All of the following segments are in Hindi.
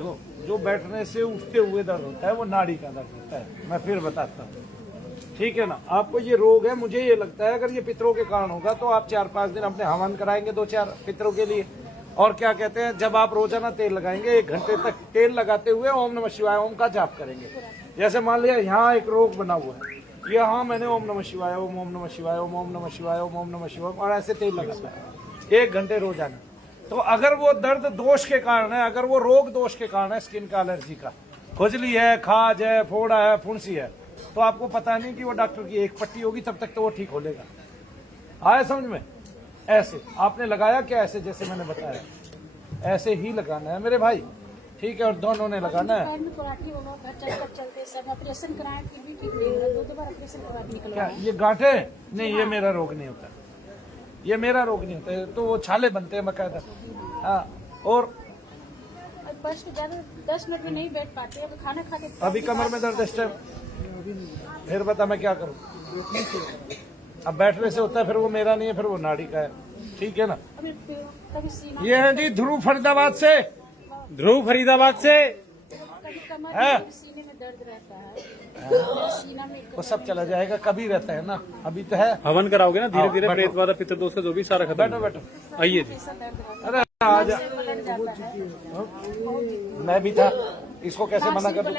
जो बैठने से उठते हुए दर्द होता है वो नाड़ी का दर्द होता है। मैं फिर बताता हूँ, ठीक है ना। आपको ये रोग है, मुझे ये लगता है अगर ये पितरों के कारण होगा तो आप 4-5 दिन अपने हवन कराएंगे 2-4 पितरों के लिए। और क्या कहते हैं, जब आप रोजाना तेल लगाएंगे 1 घंटे तक तेल लगाते हुए ओम नमः शिवाय ओम का जाप करेंगे। जैसे मान लिया यहाँ एक रोग बना हुआ है, यहाँ मैंने ओम नमः शिवाय ओम नमः शिवाय ओम नमः शिवाय ओम नमः शिवाय और ऐसे तेल लगाता है 1 घंटे रोजाना। तो अगर वो दर्द दोष के कारण है, अगर वो रोग दोष के कारण है, स्किन का एलर्जी का, खुजली है, खाज है, फोड़ा है, फुंसी है, तो आपको पता नहीं कि वो डॉक्टर की एक पट्टी होगी तब तक तो वो ठीक हो लेगा। आया समझ में? ऐसे आपने लगाया क्या? ऐसे जैसे मैंने बताया ऐसे ही लगाना है मेरे भाई, ठीक है। और दोनों ने लगाना है। क्या ये गांठे? नहीं, ये मेरा रोग नहीं होता, ये मेरा रोग नहीं होता है। तो वो छाले बनते हैं बकायदा। हाँ, और 10 मिनट में नहीं बैठ पाते, अब खाना खा के अभी कमर में दर्द इस टाइम, फिर बता मैं क्या करूं? अब बैठने से होता है, फिर वो मेरा नहीं है, फिर वो नाड़ी का है, ठीक है ना। ये है जी ध्रुव फरीदाबाद से, ध्रुव फरीदाबाद से है। सीने में दर्द रहता है, सीना में वो सब चला जाएगा, कभी रहता है ना, अभी तो है। हवन कराओगे ना धीरे धीरे, प्रेत बाधा पित्त दोष का जो भी सारा खत्म। बैठो बैठो, आइए जी। अरे आज मैं भी था, इसको कैसे मना कर दूं?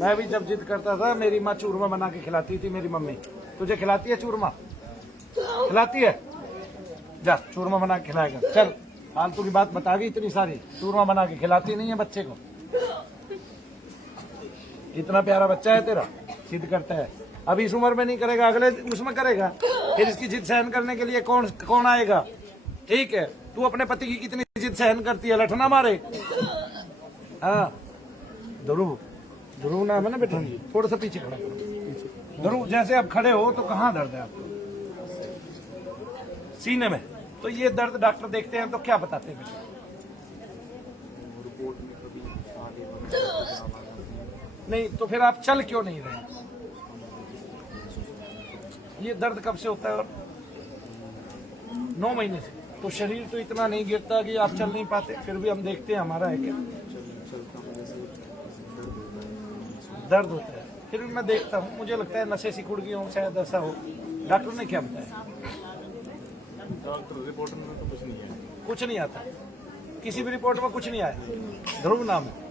मैं भी जब जिद करता था, मेरी माँ चूरमा बना के खिलाती थी। मेरी मम्मी तुझे खिलाती है चूरमा? खिलाती है? जा चूरमा बना के खिलाएगा। चल, फालतू की बात बता गई इतनी सारी, चूरमा बना के खिलाती नहीं है बच्चे को। इतना प्यारा बच्चा है तेरा, जिद करता है। अभी इस उम्र में नहीं करेगा, अगले उसमें करेगा। फिर इसकी जिद सहन करने के लिए कौन आएगा? ठीक है, तू अपने पति की कितनी जिद सहन करती है, लठना मारे। हाँ, ध्रुव नाम है ना बेटा, थोड़ा सा पीछे खड़ा करो। ध्रुव, जैसे आप खड़े हो तो कहाँ दर्द है आपको? सीने में। तो ये दर्द डॉक्टर देखते हैं तो क्या बताते हैं बेटा? नहीं तो फिर आप चल क्यों नहीं रहे? ये दर्द कब से होता है? 9 महीने से। तो शरीर तो इतना नहीं गिरता कि आप चल नहीं पाते, फिर भी हम देखते हैं हमारा है क्या दर्द होता है। फिर भी मैं देखता हूँ, मुझे लगता है नशे सिकुड़ गई हो, शायद ऐसा हो। डॉक्टर ने क्या बताया? डॉक्टर रिपोर्ट में तो कुछ नहीं है, कुछ नहीं आता, किसी भी रिपोर्ट में कुछ नहीं आया। ध्रुव नाम है।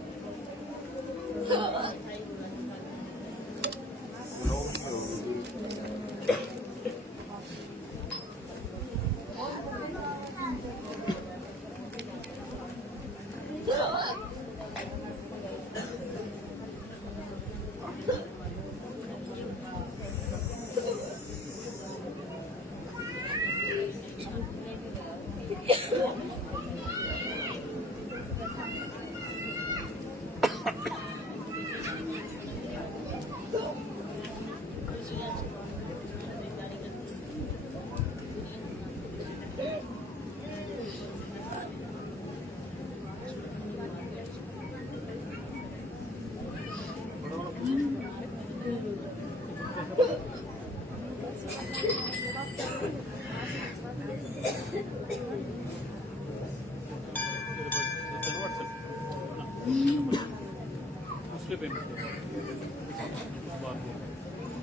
उसके पेमेंट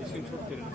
स्क्रीनशॉट दे रहे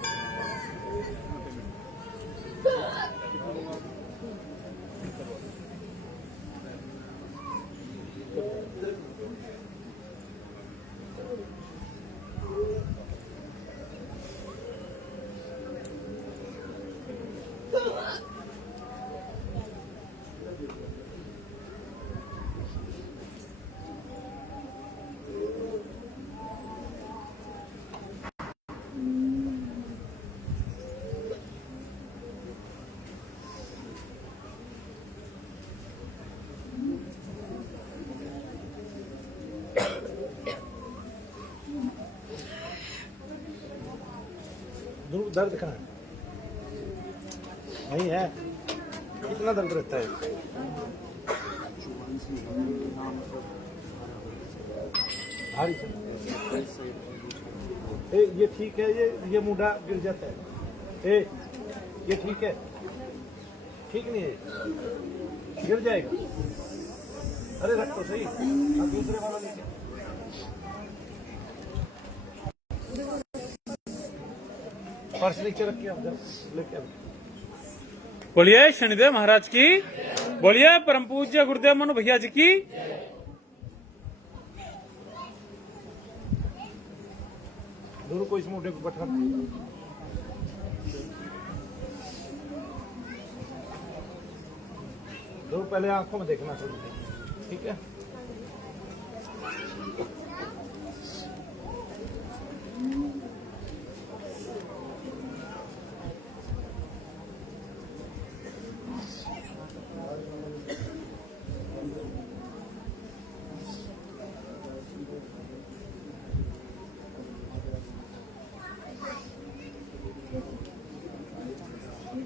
ध्रुव, दर्द कहाँ है? नहीं है? कितना दर्द रहता है? भारी से। ये ठीक है, ये मुंडा गिर जाता है। ये ठीक है? ठीक नहीं है, गिर जाएगा। अरे रख तो सही, दूसरे वाला पर्स नीचे रख के अंदर लेके आओ। बोलिए शनिदेव महाराज की, बोलिए परम पूज्य गुरुदेव मनु भैया जी की। दोनों को इस मोटे को बैठा दो, पहले आंखों में देखना चाहिए, ठीक है।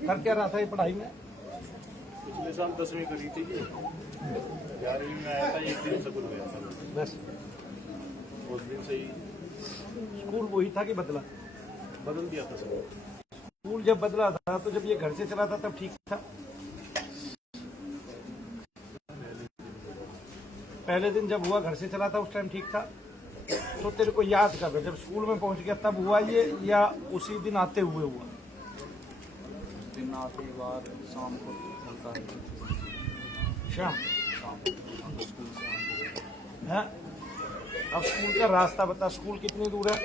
कर क्या रहा था ये पढ़ाई में? पिछले साल 10वीं करी थी जी, 11वीं में आया था, एक दिन स्कूल गया था, बस उस दिन से ही स्कूल वही था कि बदला? बदल दिया था सब। स्कूल जब बदला था तो जब ये घर से चला था तब ठीक था? पहले दिन जब हुआ घर से चला था उस टाइम ठीक था? तो तेरे को याद कर, जब स्कूल में पहुंच गया तब हुआ ये या उसी दिन आते हुए हुआ? दिन आते बार शाम को होता है, शाम शाम को स्कूल से आने के बाद। है। अब स्कूल का रास्ता बता, स्कूल कितनी दूर है?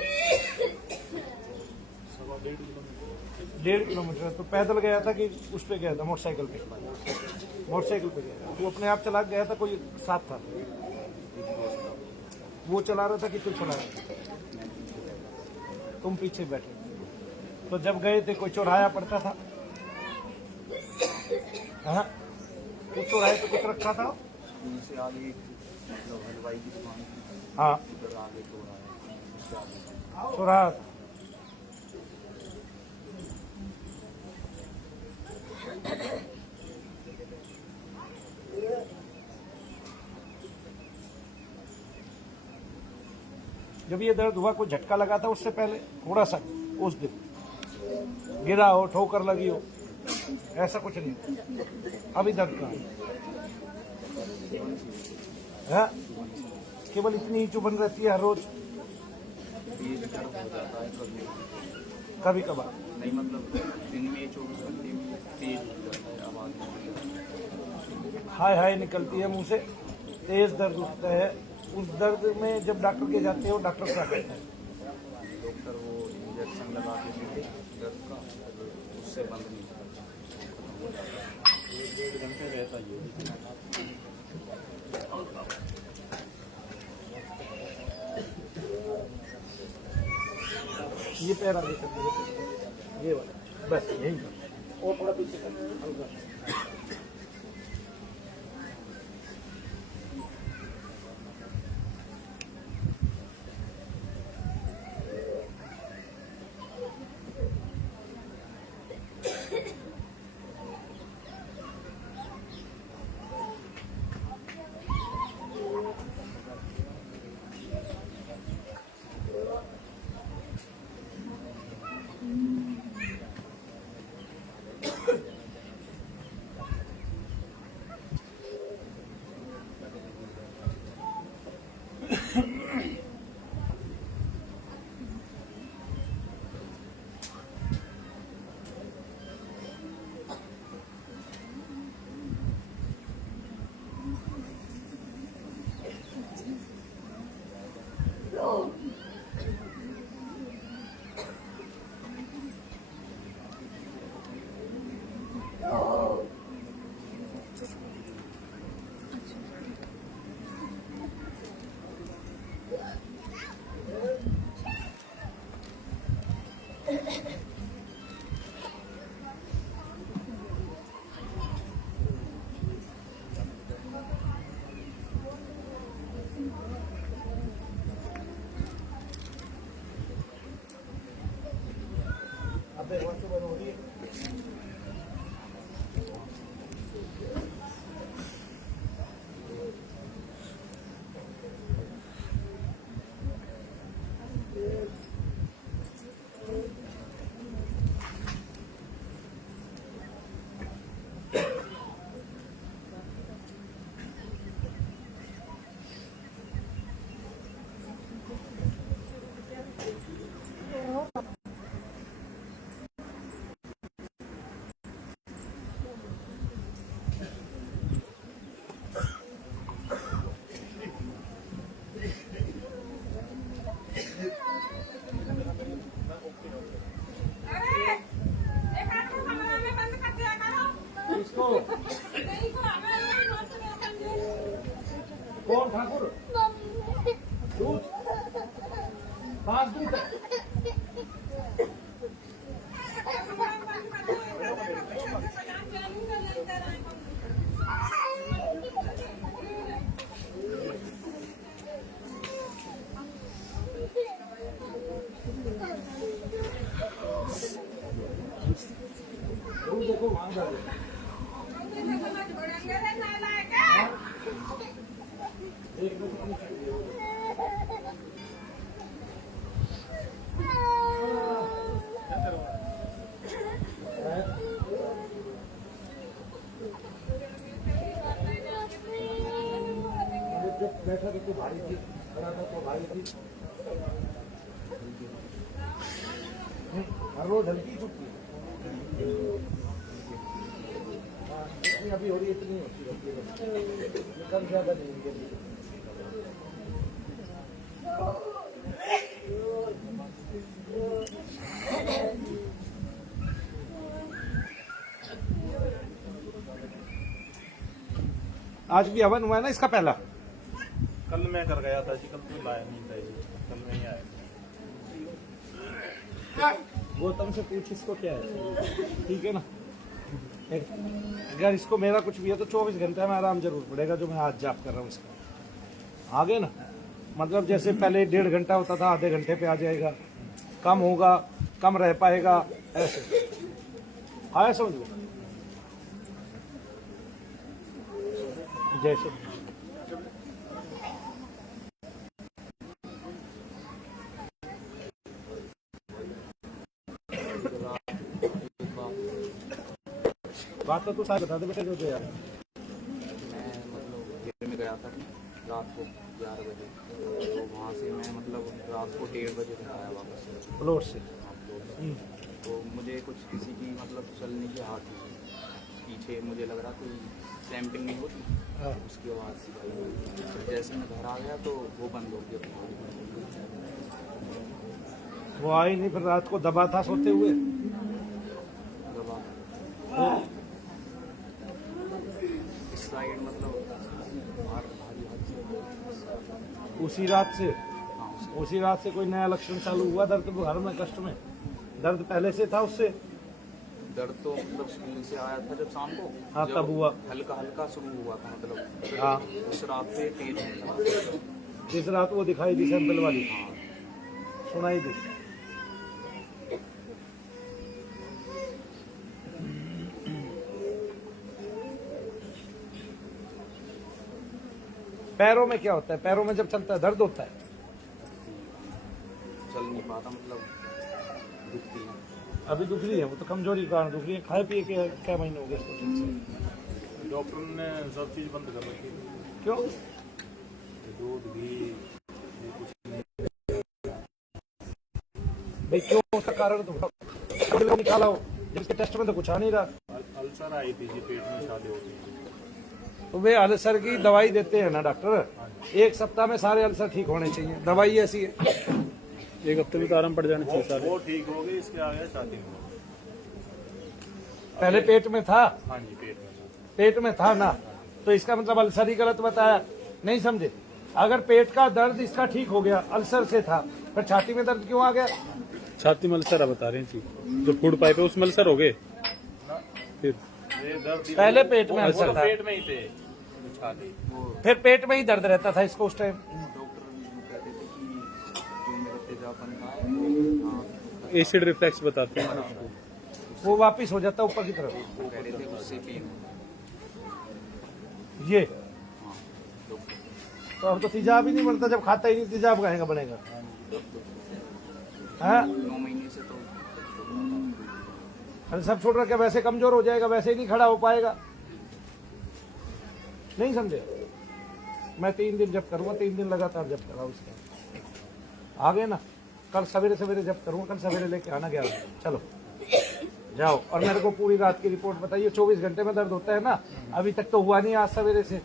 1.5 किलोमीटर। तो पैदल गया था कि उस पे गया था, मोटरसाइकिल पे? मोटरसाइकिल पे गया। तू अपने आप चला गया था, कोई साथ था? वो चला रहा था कि तू चला रहा था? तुम पीछे बैठे। तो जब गए थे कोई चौराया पड़ता था? हाँ, कुछ चौराहे पे कुछ रखा था? स्कूल से आगे मतलब हलवाई की दुकान थी, हाँ, उधर आगे थोड़ा है, उससे आगे चौराहा। जब ये दर्द हुआ कोई झटका लगा था उससे पहले थोड़ा सा? उस दिन गिरा हो, ठोकर लगी हो, ऐसा कुछ नहीं? अभी दर्द कहाँ है? केवल इतनी ही चुभन रहती है हर रोज? ये दर्द हो जाता है कभी कभी कभार? नहीं, मतलब दिन में 24 घंटे में तेज हो जाता है, आवाज हाय हाय निकलती है मुंह से, तेज दर्द उठता है। उस दर्द में जब डॉक्टर के जाते हो, डॉक्टर क्या कहते हैं? डॉक्टर वो इंजेक्शन लगा के देते दर्द का, उससे बंद नहीं होता। 1.5 घंटे रहता ये। ये पैर आगे कर दीजिए, ये वाला, बस यही कर। और थोड़ा पीछे कर, हल्का। दूध 5 दूध है। दूध देखो वहां जा रहे हैं। बैठा तो भारी थी, खड़ा था तो भारी थी। हर रोज हल्की छुट्टी अभी हो रही है, इतनी होती है, कम ज्यादा नहीं। आज भी हवन हुआ है ना इसका पहला? कल मैं कर गया था जी, कल तो लाया नहीं था जी, कल मैं ही आया। गौतम से पूछ इसको क्या है, ठीक है ना? अगर इसको मेरा कुछ भी है तो 24 घंटे में आराम जरूर पड़ेगा, जो मैं आज जाप कर रहा हूँ इसका। आगे ना मतलब जैसे पहले 1.5 घंटा होता था, आधे घंटे पे आ जाएगा, कम होगा, कम रह पाएगा, ऐसे आया समझ लो। जैसे बात तो सारे बता दे बेटे, जो यार मैं मतलब घेर में गया था रात को 11 बजे, तो वहाँ से मैं मतलब रात को 1:30 बजे घर आया वापस प्लॉट से। तो मुझे कुछ किसी की मतलब चलने की हाथ पीछे मुझे लग रहा कोई सैंपिंग नहीं होती, हाँ। उसकी आवाज़ सी आई। फिर जैसे मैं घर आ गया तो वो बंद हो गया। वो आई नहीं, फिर रात को दबा था सोते हुए। दबा इस साइड मतलब भारी हाथ से। उसी रात से, हाँ उसी रात से कोई नया लक्षण चालू हुआ दर्द घर में, कष्ट में? दर्द पहले से था उससे? दर्द तो मतलब स्कूल से आया था जब शाम को, हाँ, जब तब हुआ। हल्का हल्का शुरू हुआ था मतलब। फिर हाँ। उस रात से तेज हुआ। जिस रात वो दिखाई दी सैंपल वाली, सुनाई दी। पैरों में क्या होता है? पैरों में जब चलता है दर्द होता है? चल नहीं पाता मतलब, दुखती है। अभी दुख रही है, वो तो कमजोरी के कारण दुख रही है। खाए पिए के क्या महीने हो गए इसको ठीक से? डॉक्टर ने सब चीज बंद कर रखी, क्यों? दूध घी ये कुछ भाई क्यों? उसका कारण तो निकाला हो, जिसके टेस्ट में तो कुछ आ नहीं रहा। अल्सर आई थी जी, पेट में छाले हो गई। तो वे अल्सर की दवाई देते हैं ना डॉक्टर, 1 सप्ताह में सारे अल्सर ठीक होने चाहिए। दवाई ऐसी है, 1 हफ्ते में तो आराम पड़ जाना चाहिए सारे। वो ठीक हो गई, इसके आ गया छाती में। पहले पेट में था? हाँ जी, पेट में। पेट में था ना, तो इसका मतलब अल्सर ही गलत बताया, नहीं समझे? अगर पेट का दर्द इसका ठीक हो गया, अल्सर से था, फिर छाती में दर्द क्यों आ गया? छाती में अल्सर बता रहे हैं जी, जो फूड पाइप है उसमें अल्सर हो गए। फिर ये दर्द पहले पेट में वो अल्सर तो था, पेट में ही थे छाले। फिर पेट में ही दर्द रहता था इसको उस टाइम। डॉक्टर कहते थे कि जो मेरा तेजाबन का है, हाँ, एसिड रिफ्लेक्स बताते हैं उसको। वो वापिस हो जाता ऊपर की तरफ। वो कह रहे थे उससे पेन। ये हाँ डॉक्टर। तो अब तो तेजाब ही नहीं बनता, जब खाता ही नहीं तेजाब कहेगा बनेगा? हाँ, 9 महीने से तो अरे सब छोड़ रखा, वैसे कमजोर हो जाएगा, वैसे ही नहीं खड़ा हो पाएगा। नहीं समझे? मैं 3 दिन जब करूंगा, 3 दिन लगातार जब कराऊँ इसका। आगे ना कल सवेरे सवेरे जब करूंगा, कल सवेरे लेके आना 11 बजे। चलो जाओ, और मेरे को पूरी रात की रिपोर्ट बताइए। 24 घंटे में दर्द होता है ना? अभी तक तो हुआ नहीं, आज सवेरे से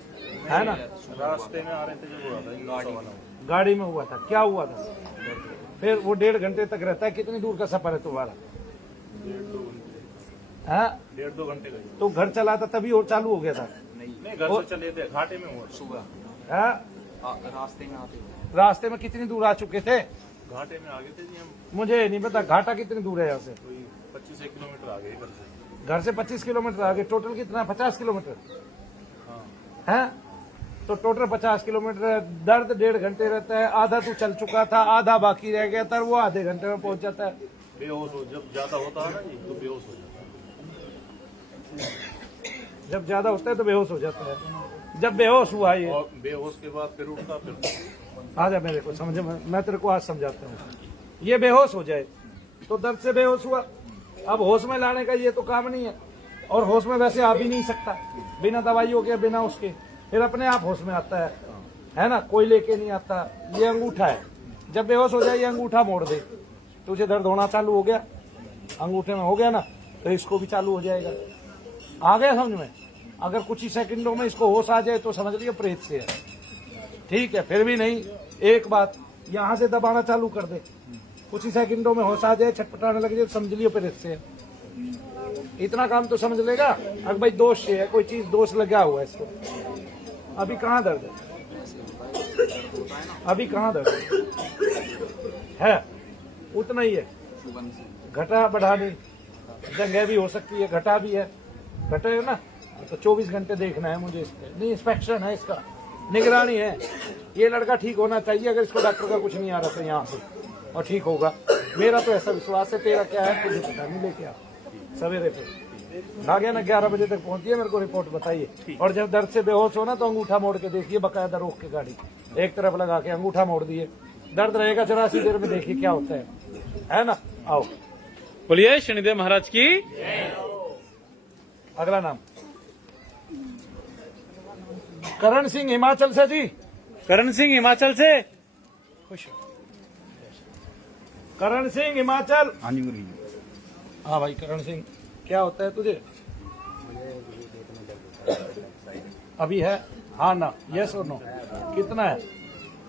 है ना? रास्ते में आ रहे थे जब हुआ था, गाड़ी में हुआ था। क्या हुआ था? फिर वो 1.5 घंटे तक रहता है। कितनी दूर का सफर है तुम्हारा? 1.5-2 घंटे का ही। तो घर चला था तभी और चालू हो गया था? नहीं, नहीं, घर से चले थे, घाटे में हुआ। सुबह हाँ? रास्ते में आते हुए रास्ते में कितनी दूर आ चुके थे? घाटे में आ गए थे जी हम, मुझे नहीं पता घाटा कितनी दूर है यहाँ से। कोई 25 किलोमीटर आ गए घर से। घर से 25 किलोमीटर आगे, टोटल कितना? 50 किलोमीटर हाँ, है। तो टोटल 50 किलोमीटर है। दर्द 1.5 घंटे रहता है, आधा तू चल चुका था, आधा बाकी रह गया था, वो आधे घंटे में पहुंच जाता है। बेहोश हो, जब ज्यादा होता है ना जी तो बेहोश हो जाता है। जब ज्यादा होता है तो बेहोश हो जाता है। जब बेहोश हुआ ये, और बेहोश के बाद फिर उठता, फिर आ जा मेरे को समझ में, मैं तेरे को आज समझाता हूँ। ये बेहोश हो जाए तो दर्द से बेहोश हुआ, अब होश में लाने का ये तो काम नहीं है, और होश में वैसे आ भी नहीं सकता बिना दवाइयों के, बिना उसके, फिर अपने आप होश में आता है ना, कोई लेके नहीं आता। ये अंगूठा है, जब बेहोश हो जाए ये अंगूठा मोड़ दे, तुझे दर्द होना चालू हो गया, अंगूठे में हो गया ना, तो इसको भी चालू हो जाएगा। आ गया समझ में? अगर कुछ ही सेकंडों में इसको होश आ जाए तो समझ लियो प्रेत से है, ठीक है। फिर भी नहीं, एक बात, यहाँ से दबाना चालू कर दे, कुछ ही सेकंडों में होश आ जाए, छटपटाने लग जाए, तो समझ लियो प्रेत से है। इतना काम तो समझ लेगा। अगर भाई दोष से है, कोई चीज दोष लगा हुआ है इसको। अभी कहाँ दर्द है? अभी कहाँ दर्द है? उतना ही है, शुभम से घटा बढ़ा नहीं, जगह भी हो सकती है, घटा भी है, घटा है ना, तो 24 घंटे देखना है मुझे इस पे। नहीं, इंस्पेक्शन है इसका, निगरानी है। ये लड़का ठीक होना चाहिए, अगर इसको डॉक्टर का कुछ नहीं आ रहा था यहाँ से, और ठीक होगा, मेरा तो ऐसा विश्वास है। तेरा क्या है तुझे पता नहीं, लेके आ सवेरे पे आ गया ना, 11 बजे तक पहुंची है, मेरे को रिपोर्ट बताइए। और जब दर्द से बेहोश हो ना तो अंगूठा मोड़ के देखिए, बकायदा रोक के गाड़ी एक तरफ लगा के अंगूठा मोड़ दिए, दर्द रहेगा 84 देर में, देखिए क्या होता है ना। आओ, बोलिए शनिदेव महाराज की। अगला नाम करण सिंह, हिमाचल से जी। करण सिंह हिमाचल से। खुश हो। करण सिंह हिमाचल। हाँ जी बोलिए। हाँ भाई करण सिंह, क्या होता है तुझे? अभी है? हाँ ना, यस और नो? कितना है?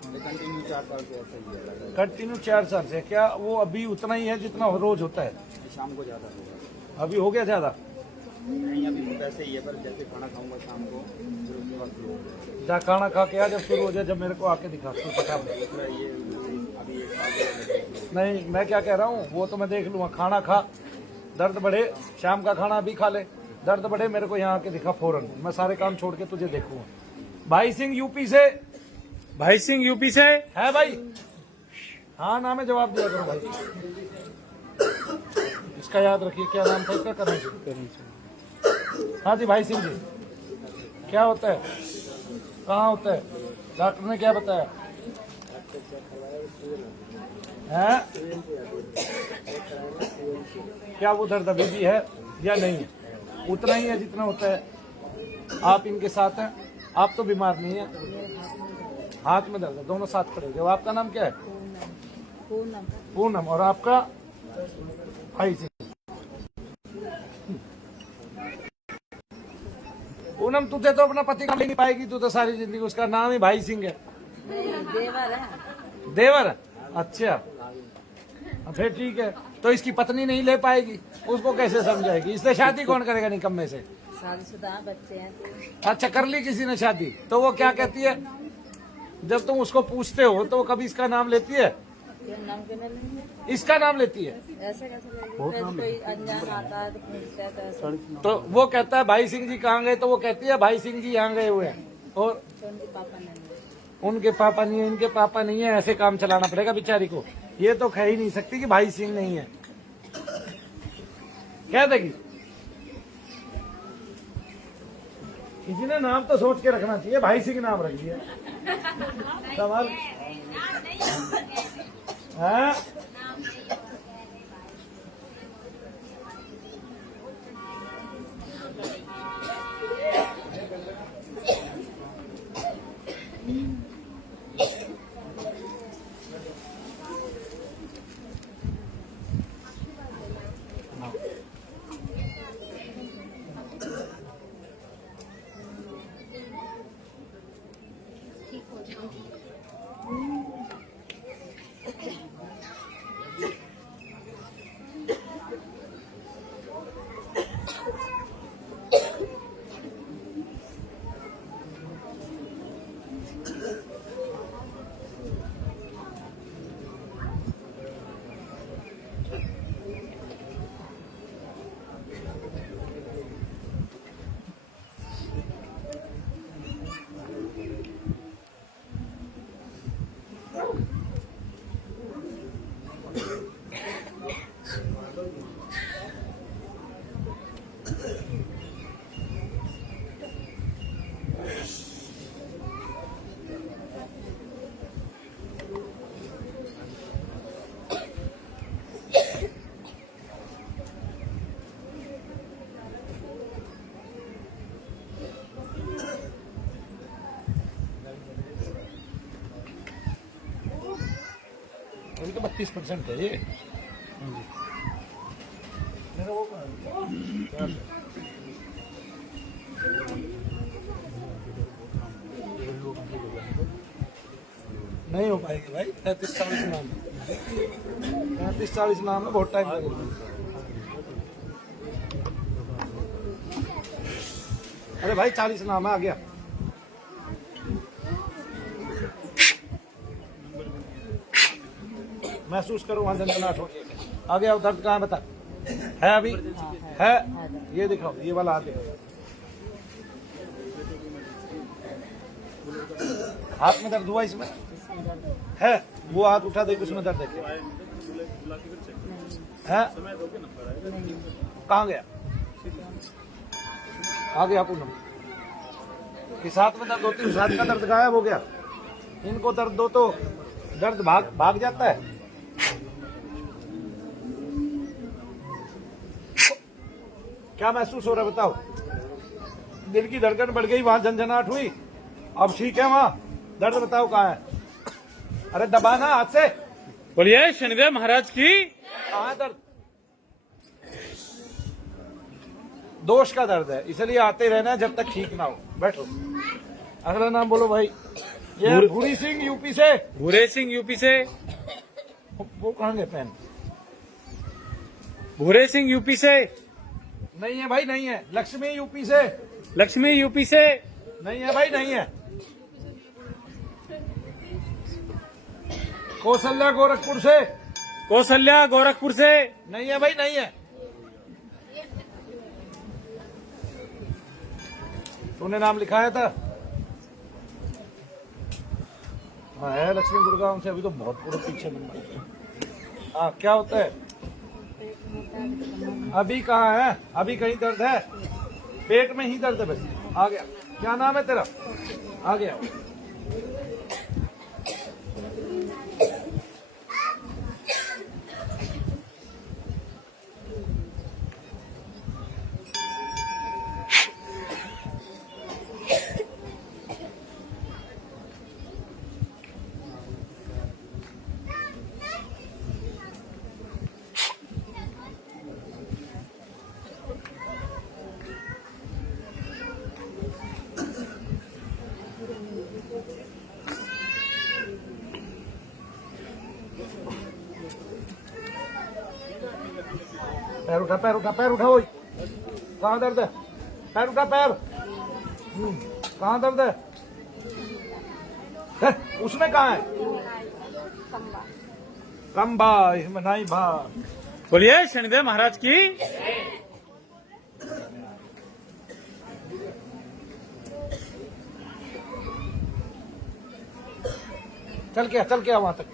कंटिन्यू 4 साल से ऐसा ही है, कंटिन्यू 4 साल से। क्या वो अभी उतना ही है जितना रोज होता है? शाम को ज्यादा होगा। अभी हो गया ज्यादा? नहीं अभी तो ऐसे ही है, पर जैसे खाना खाऊंगा शाम को फिर उसके बाद शुरू होगा। जा खाना खा के आ, जब शुरू हो जाए, जब मेरे को आके दिखा तू पता ये अभी 1 साल के नहीं, मैं क्या कह रहा हूँ वो तो मैं देख लूंगा। खाना खा, दर्द बढ़े, शाम का खाना अभी खा ले, दर्द बढ़े मेरे को यहाँ आके दिखा फौरन, मैं सारे काम छोड़ के तुझे देखूंगा। भाई सिंह यूपी से। भाई सिंह यूपी से है भाई? हाँ ना में जवाब दिया करो भाई। इसका याद रखिए, क्या नाम था इसका? करण सिंह। हाँ जी भाई सिंह जी, क्या होता है, कहाँ होता है, डॉक्टर ने क्या बताया है? क्या वो दर्द अभी भी है या नहीं है? उतना ही है जितना होता है। आप इनके साथ हैं, आप तो बीमार नहीं है, हाथ में दर्द है, दोनों साथ खड़े हो। आपका नाम क्या है? पूनम। पूनम। और आपका? भाई सिंह। पूनम, तुझे तो अपना पति का नहीं पाएगी, तू तो सारी जिंदगी, उसका नाम ही भाई सिंह है। देवर है। देवर? अच्छा, फिर ठीक है। तो इसकी पत्नी नहीं ले पाएगी, उसको कैसे समझाएगी? इससे शादी कौन करेगा निकम्मे से? शादीशुदा बच्चे हैं तो। अच्छा, कर ली किसी ने शादी, तो वो क्या कहती है जब तुम उसको पूछते हो, तो वो कभी इसका नाम लेती है? क्यों नाम क्यों नहीं लेंगे? इसका नाम लेती है? ऐसे कैसे लेंगे? कोई अनजान आता है तो पूछता है तो ऐसे। तो वो कहता है भाई सिंह जी कहाँ गए, तो वो कहती है भाई सिंह जी यहाँ गए हुए हैं, और तो उनके पापा नहीं है। उनके पापा नहीं है, इनके पापा नहीं है, ऐसे काम चलाना पड़ेगा बेचारी को। ये तो कह ही नहीं सकती कि भाई सिंह नहीं है, कह देगी। किसी ने नाम तो सोच के रखना चाहिए, भाई सिंह नाम रख दिया सवाल है। अभी तो 32% है ये। मेरा वो नहीं हो पाएगी भाई। 33-40 नाम है, 33-40 नाम है, बहुत टाइम लगेगा। अरे भाई 40 नाम है, आ गया। महसूस करो वहां झंझनाहट हो रही है। आ गया, दर्द कहाँ है बता? है अभी? है, ये दिखाओ, ये वाला हाथ दिखाओ। हाथ में दर्द हुआ इसमें? है, वो हाथ उठा देखो, उसमें दर्द है। कहाँ गया? आ गया पूनम। इस हाथ में दर्द होती है, उस हाथ का दर्द गायब हो गया। इनको दर्द दो तो दर्द भाग जाता है। क्या महसूस हो रहा है बताओ? दिल की धड़कन बढ़ गई, वहां झंझनाहट हुई, अब ठीक है। वहां दर्द बताओ कहाँ है? अरे दबाना हाथ से। बोलिए शनिदेव महाराज की। कहाँ है दर्द? दोष का दर्द है, इसलिए आते रहना है जब तक ठीक ना हो। बैठो। अगला नाम बोलो भाई। ये भूरी सिंह यूपी से। भूरे सिंह यूपी से। वो कहाँ गए पेन? भूरे सिंह यूपी से। नहीं है भाई, नहीं है। लक्ष्मी यूपी से। लक्ष्मी यूपी से। नहीं है भाई, नहीं है। कौशल्या गोरखपुर से। कौशल्या गोरखपुर से। नहीं है भाई, नहीं है। तूने नाम लिखाया था? हाँ है, लक्ष्मी गुड़गांव से। अभी तो बहुत पूरे पीछे नंबर। हाँ, क्या होता है? अभी कहाँ है? अभी कहीं दर्द है? पेट में ही दर्द है बस। आ गया। क्या नाम है तेरा? आ गया। पैर उठा, पैर उठा, पैर उठा। वही कहाँ दर्द है? पैर उठा, पैर। कहाँ दर्द है? उसमें कहाँ है? कंबा, इसमें नहीं भा। बोलिए शनिदेव महाराज की। चल के आ वहां तक।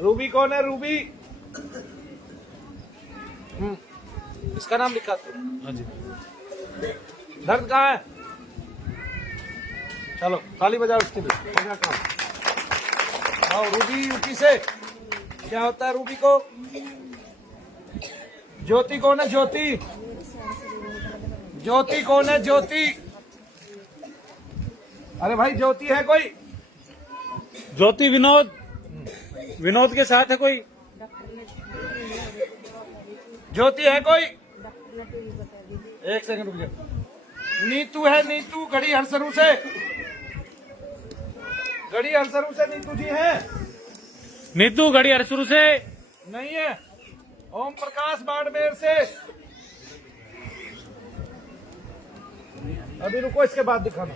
रूबी कौन है? रूबी। इसका नाम लिखा तू? हाँ जी। दर्द कहाँ है? चलो ताली बजाओ इसके लिए। हो गया काम। आओ रूबी यूपी से। क्या होता है रूबी को? ज्योति कौन है? ज्योति। ज्योति कौन है? ज्योति। अरे भाई ज्योति है कोई? ज्योति विनोद। विनोद के साथ है कोई? ज्योति है कोई? एक सेकंड रुक जाओ। नीतू है, नीतू गढ़ी हरसरू से। गढ़ी हरसरू से नीतू जी है? नीतू गढ़ी हरसरू से नहीं है। ओम प्रकाश बाड़मेर से। अभी रुको, इसके बाद दिखाना।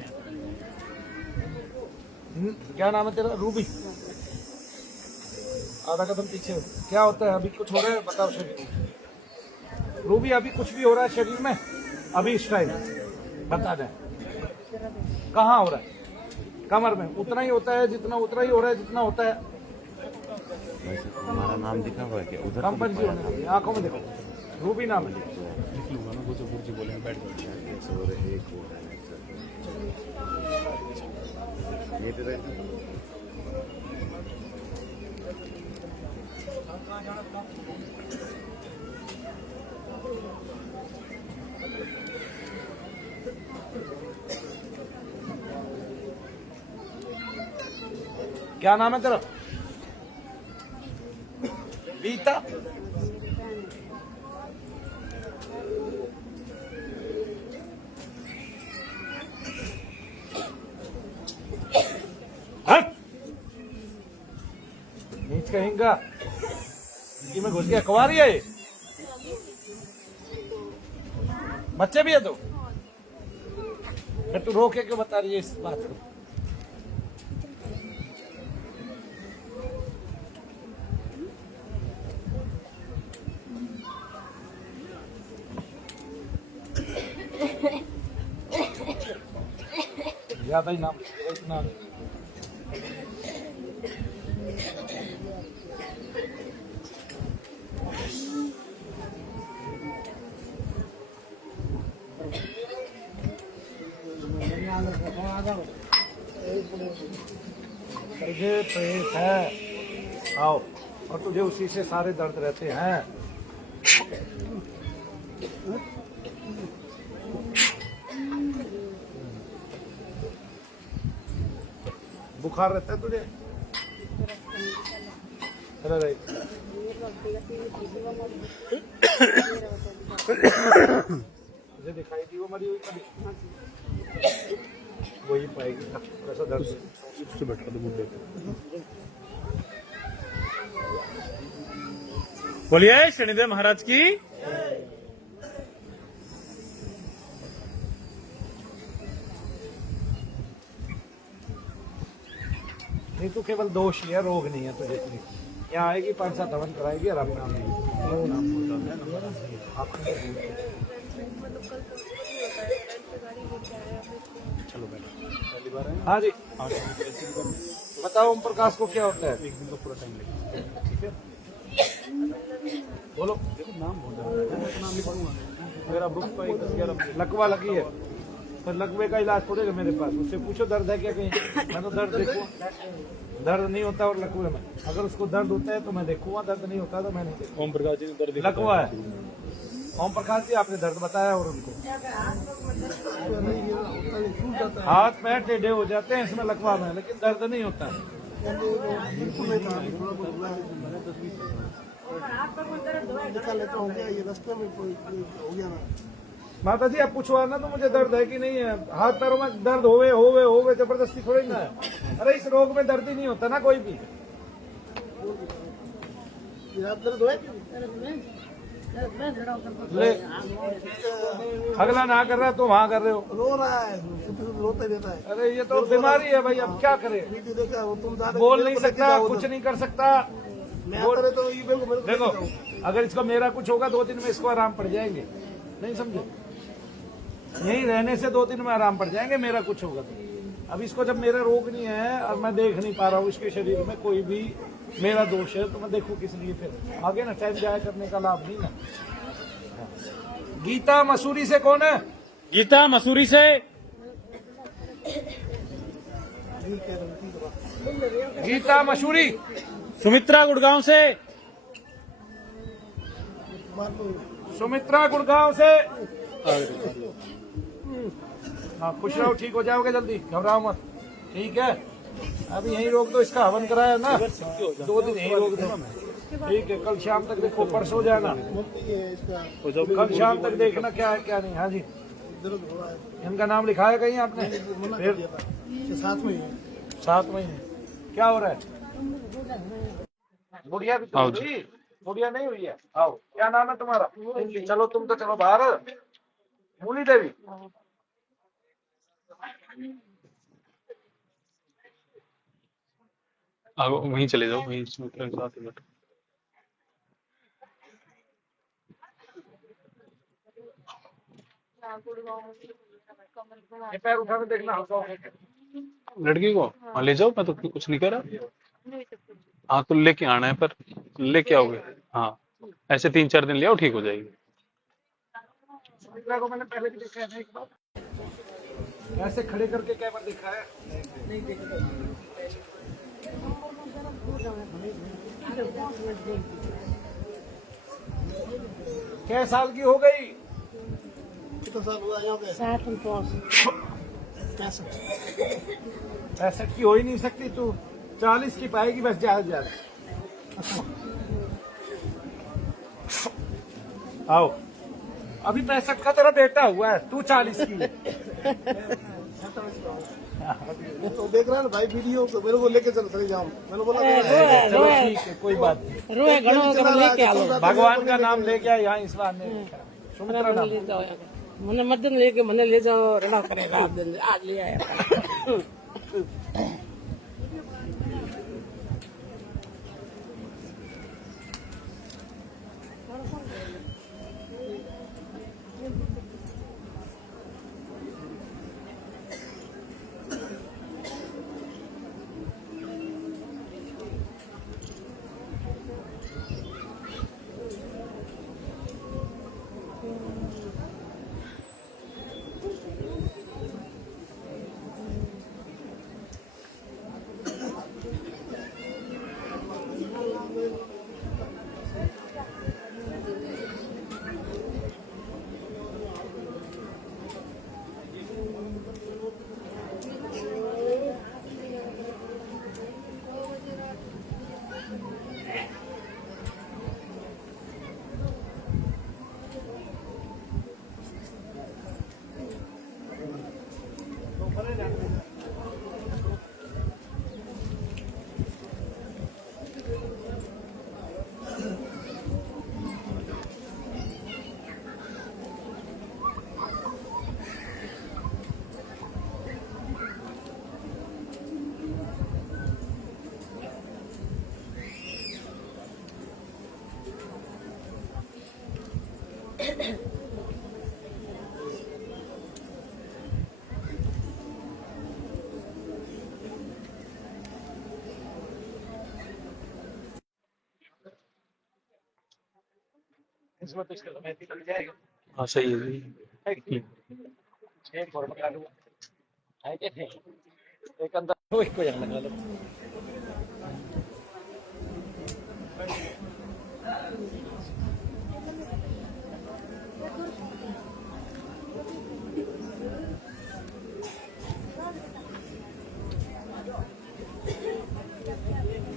क्या नाम है तेरा? रूबी। आधा कदम पीछे। क्या होता है? अभी कुछ हो रहा है बताओ शरीर। रूबी अभी कुछ भी हो रहा है शरीर में? अभी इस टाइम बता दें। कहाँ हो रहा है? कमर में। उतना ही होता है जितना, उतना ही हो रहा है जितना होता है। हमारा नाम दिखा हुआ है क्या उधर? कम पंजी होने लगी, आंखों में देखो। रूबी नाम है। लिख लूंगा ना, कुछ गुरुजी बोलेंगे, बैठ जाओ। ये क्या नाम है तेरा? बीता। हट नीच कहेंगा कि मैं घुस गया। कुंवारी है ये? बच्चे भी है तो फिर तू रो के क्यों बता रही है इस बात को? ज्यादा ही नाम इतना तुझे पेट है, आओ, और तुझे उसी से सारे दर्द रहते हैं। बुखार रहता है तुझे? चलो भाई तुझे दिखाई दी वो मरी हुई कभी? वही पाएगी कैसा दर्द उससे बैठा दो मुद्दे पे। बोलिए शनिदेव महाराज की। नहीं तो केवल दोष ही है, रोग नहीं है तुझे इतनी। यहाँ आएगी 5-7 हवन कराएगी और अपना नाम चलो पहली बार है। हाँ जी बताओ ओम प्रकाश को क्या होता है? एक दिन का पूरा टाइम लगेगा। ठीक है बोलो। देखो नाम नाम लिखूंगा मेरा बुक पर 10-11 लकवा लगी है, पर लकवे का इलाज थोड़ेगा मेरे पास। उससे पूछो दर्द है क्या कहीं? मैं तो दर्द देखूंगा, दर्द नहीं होता और लकवे में अगर उसको दर्द होता है तो मैं देखूंगा, दर्द नहीं होता तो मैं नहीं देखूंगा। ओम प्रकाश जी ने दर्द लकवा है। ओम प्रकाश जी आपने दर्द बताया और उनको हाथ पैर टेढ़े हो जाते हैं, इसमें लकवा में, लेकिन दर्द नहीं होता। माता जी आप पूछवा ना तो मुझे दर्द है कि नहीं है? हाथ पैरों में दर्द होवे जबरदस्ती थोड़ी ना है। अरे इस रोग में दर्द ही नहीं होता ना कोई भी। ले अगला ना कर रहा है तो वहाँ कर रहे हो, रो रहा है, रोते रहता है। अरे ये तो बीमारी है भाई, अब क्या करे? बोल नहीं सकता, कुछ नहीं कर सकता। तो देखो अगर इसको मेरा कुछ होगा 2 दिन में इसको आराम पड़ जाएंगे, नहीं समझे? यहीं रहने से 2 दिन में आराम पड़ जाएंगे, मेरा कुछ होगा तो। अब इसको जब मेरा रोग नहीं है और मैं देख नहीं पा रहा हूँ इसके शरीर में कोई भी मेरा दोष है तो मैं देखूँ किस लिए? फिर आगे ना टाइम जाया करने का लाभ नहीं ना। गीता मसूरी से कौन है? गीता मसूरी से। गीता मसूरी। सुमित्रा गुड़गांव से। सुमित्रा गुड़गांव से। हाँ खुश रहो, ठीक हो जाओगे जल्दी, घबराओ मत। ठीक है अभी यही रोक दो, इसका हवन कराया ना 2 दिन यही रोक दो। ठीक है कल शाम तक देखो, परसों जाना, कल शाम तक देखना क्या है क्या नहीं। हाँ जी इनका नाम लिखा है कहीं आपने? फिर 7 महीने क्या हो रहा है? बुढ़िया भी तो हुई, बुढ़िया नहीं हुई है। आओ क्या नाम है तुम्हारा? चलो तुम तो चलो बाहर। मूली देवी। वहीं चले जाओ, वहीं सुमित्रा के साथ ही बैठो। ये पैर उठा के देखना हल्का हो गया। लड़की को हाँ ले जाओ, मैं तो कुछ नहीं कह रहा। हाँ तो लेके आना है, पर लेके आओगे? हाँ ऐसे 3-4 दिन ले आओ, ठीक हो जाएगी। सुमित्रा को मैंने पहले भी देखा है ना एक बार, ऐसे खड़े करके क्या बार देखा है? नहीं देखा। क्या साल की हो गई? कितना साल हुआ यहाँ पे? 65। 65 की हो ही नहीं सकती तू। 40 की पाएगी बस, ज्यादा। आओ, अभी 65 का तेरा बेटा हुआ है, तू 40 की है। तो देख रहा है ना भाई वीडियो को, मेरे को लेके चले जाओ। मैंने बोला चलो ठीक है, कोई बात नहीं। रोए घणो कर लेके आलो भगवान का नाम लेके आए यहाँ इस बार ने। सुमित्रा नाम। ले जाओ मने मदन लेके मने ले जाओ रड़ा करे रात दिन आज ले आया इसमें तो इसका समय निकल जाएगा। हाँ सही है जी। एक और पकड़ा लूँ। है कि नहीं? एक अंदर वो एक को यहाँ लगा लो।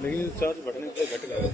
लेकिन चार्ज बढ़ने से घट गया।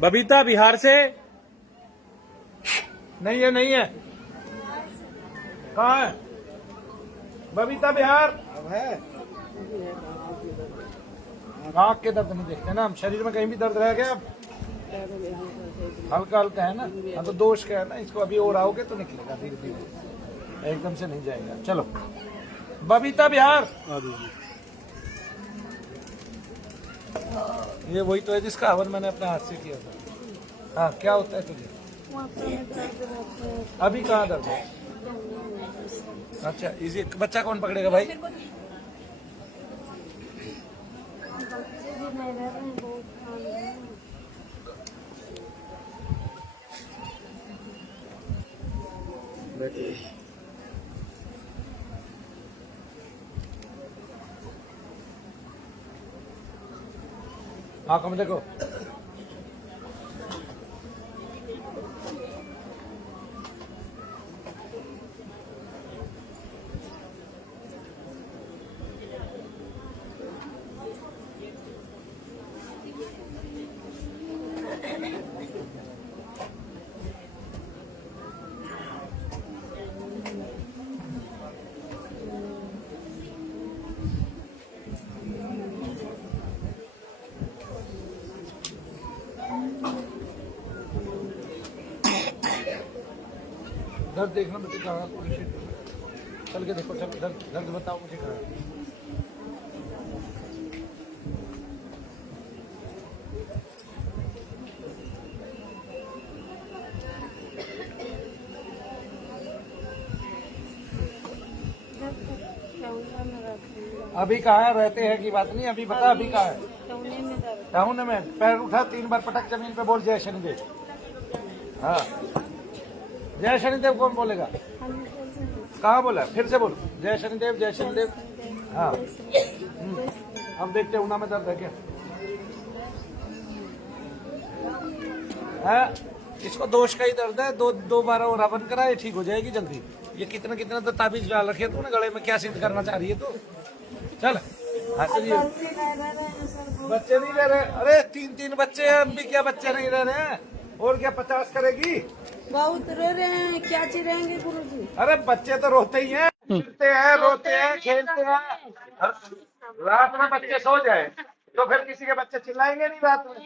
बबीता बिहार से नहीं है, नहीं है। कहाँ है बबीता? बिहार अब है आँख के दर्द नहीं देखते ना हम, शरीर में कहीं भी दर्द रह गया हल्का हल्का है ना, हाँ तो दोष का है ना, इसको अभी और आओगे तो निकलेगा धीरे धीरे, एकदम से नहीं जाएगा। चलो बबीता बिहार, ये वही तो है जिसका हवन मैंने अपने हाथ से किया था। हाँ क्या होता है तुझे अभी, कहाँ दर्द है? अच्छा इजी, बच्चा कौन पकड़ेगा भाई? आंखों में देखो, दर्द देखना मुझे कहाँ, चल के देखो, चल दर्द दर्द बताओ मुझे कहाँ। अभी कहाँ रहते हैं की बात नहीं, अभी बता अभी कहाँ है? टाउन में। पैर उठा, 3 बार पटक जमीन पे, बोल जय शनिदेव। हाँ जय शनिदेव कौन बोलेगा? कहाँ बोला? फिर से बोल, जय शनिदेव जय शनिदेव। हाँ अब देखते हैं उना में दर्द है क्या। हाँ इसको दोष का ही दर्द है, दो बार और हवन करा, ये ठीक हो जाएगी जल्दी। ये कितना कितना तो ताबीज डाल रखे तूने गले में, क्या सिद्ध करना चाह रही है तू? चल हंसलिए, बच्चे नहीं रह रहे, अरे 3 बच्चे हैं, अब भी क्या बच्चे नहीं रह रहे हैं? और क्या 50 करेगी? बहुत रो रहे हैं, क्या चिढ़ेंगे गुरुजी? अरे बच्चे तो रोते ही हैं, खेलते हैं, रोते हैं, खेलते हैं। रात में बच्चे सो जाए तो फिर किसी के बच्चे चिल्लाएंगे नहीं रात में?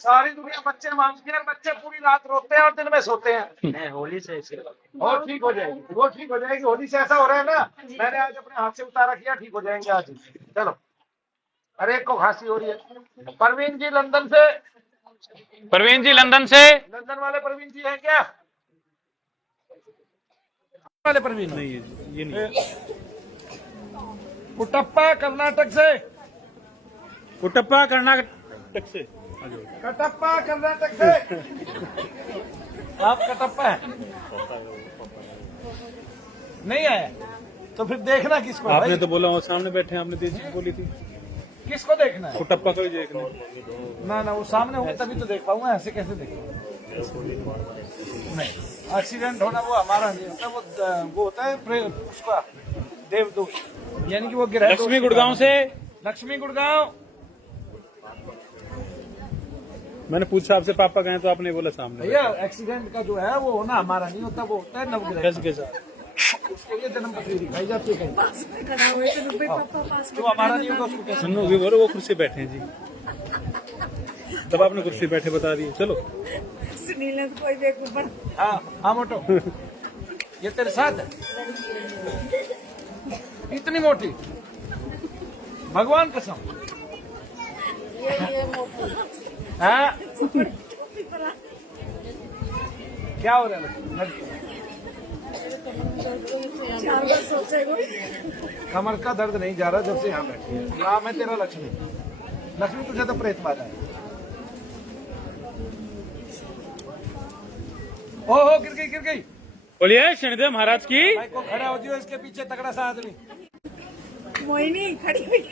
सारी दुनिया बच्चे मांगती है, बच्चे पूरी रात रोते हैं और दिन में सोते हैं। होली से और ठीक हो जाएगी, वो ठीक हो जाएगी। होली से ऐसा हो रहा है ना, मैंने आज अपने हाथ से उतारा किया, ठीक हो जाएंगे आज। चलो, अरे एक को खांसी हो रही है। परवीन जी लंदन से, परवीन जी लंदन से, लंदन वाले परवीन जी हैं क्या? वाले परवीन नहीं ये नहीं, कुटप्पा कर्नाटक से, कुटप्पा कर्नाटक से, कटप्पा कर्नाटक से। आप कटप्पा है नहीं है तो फिर देखना किसको? आपने भाई तो बोला वो सामने बैठे हैं, आपने तेजी बोली थी किसको देखना है? कुटप्पा को ही देखना। ना वो सामने होंगे तभी तो देख पाऊंगा, ऐसे कैसे देखूंगा? नहीं, एक्सीडेंट होना वो हमारा नहीं होता, वो होता है उसका देवदूत, यानी कि वो गिरा। लक्ष्मी गुड़गांव से, लक्ष्मी गुड़गांव। मैंने पूछा आपसे पापा कहें तो आपने बोला सामने। भैया एक्सीडेंट का जो है वो होना हमारा नहीं होता, वो होता है नवग्रह। कैसे कैसा? उसके लिए जन्म पत्री दिखाई जाती है कहीं, तो हमारा नहीं होगा उसको कैसे? सुनो भी बोलो, वो कुर्सी बैठे हैं जी, तब आपने कुर्सी बैठे बता दिए। चलो हाँ हाँ मोटो, ये तेरे साथ है इतनी मोटी, भगवान कसम। हाँ क्या हो रहा है? कमर का दर्द नहीं जा रहा जब से यहाँ बैठी है। नाम है तेरा लक्ष्मी। लक्ष्मी तुझे तो प्रेत बाधा है। ओहो गिर गई गिर गई। बोलिए शनिदेव महाराज की। भाई को खड़ा हो जियो, इसके पीछे तगड़ा सा आदमी। मोहिनी खड़ी हुई।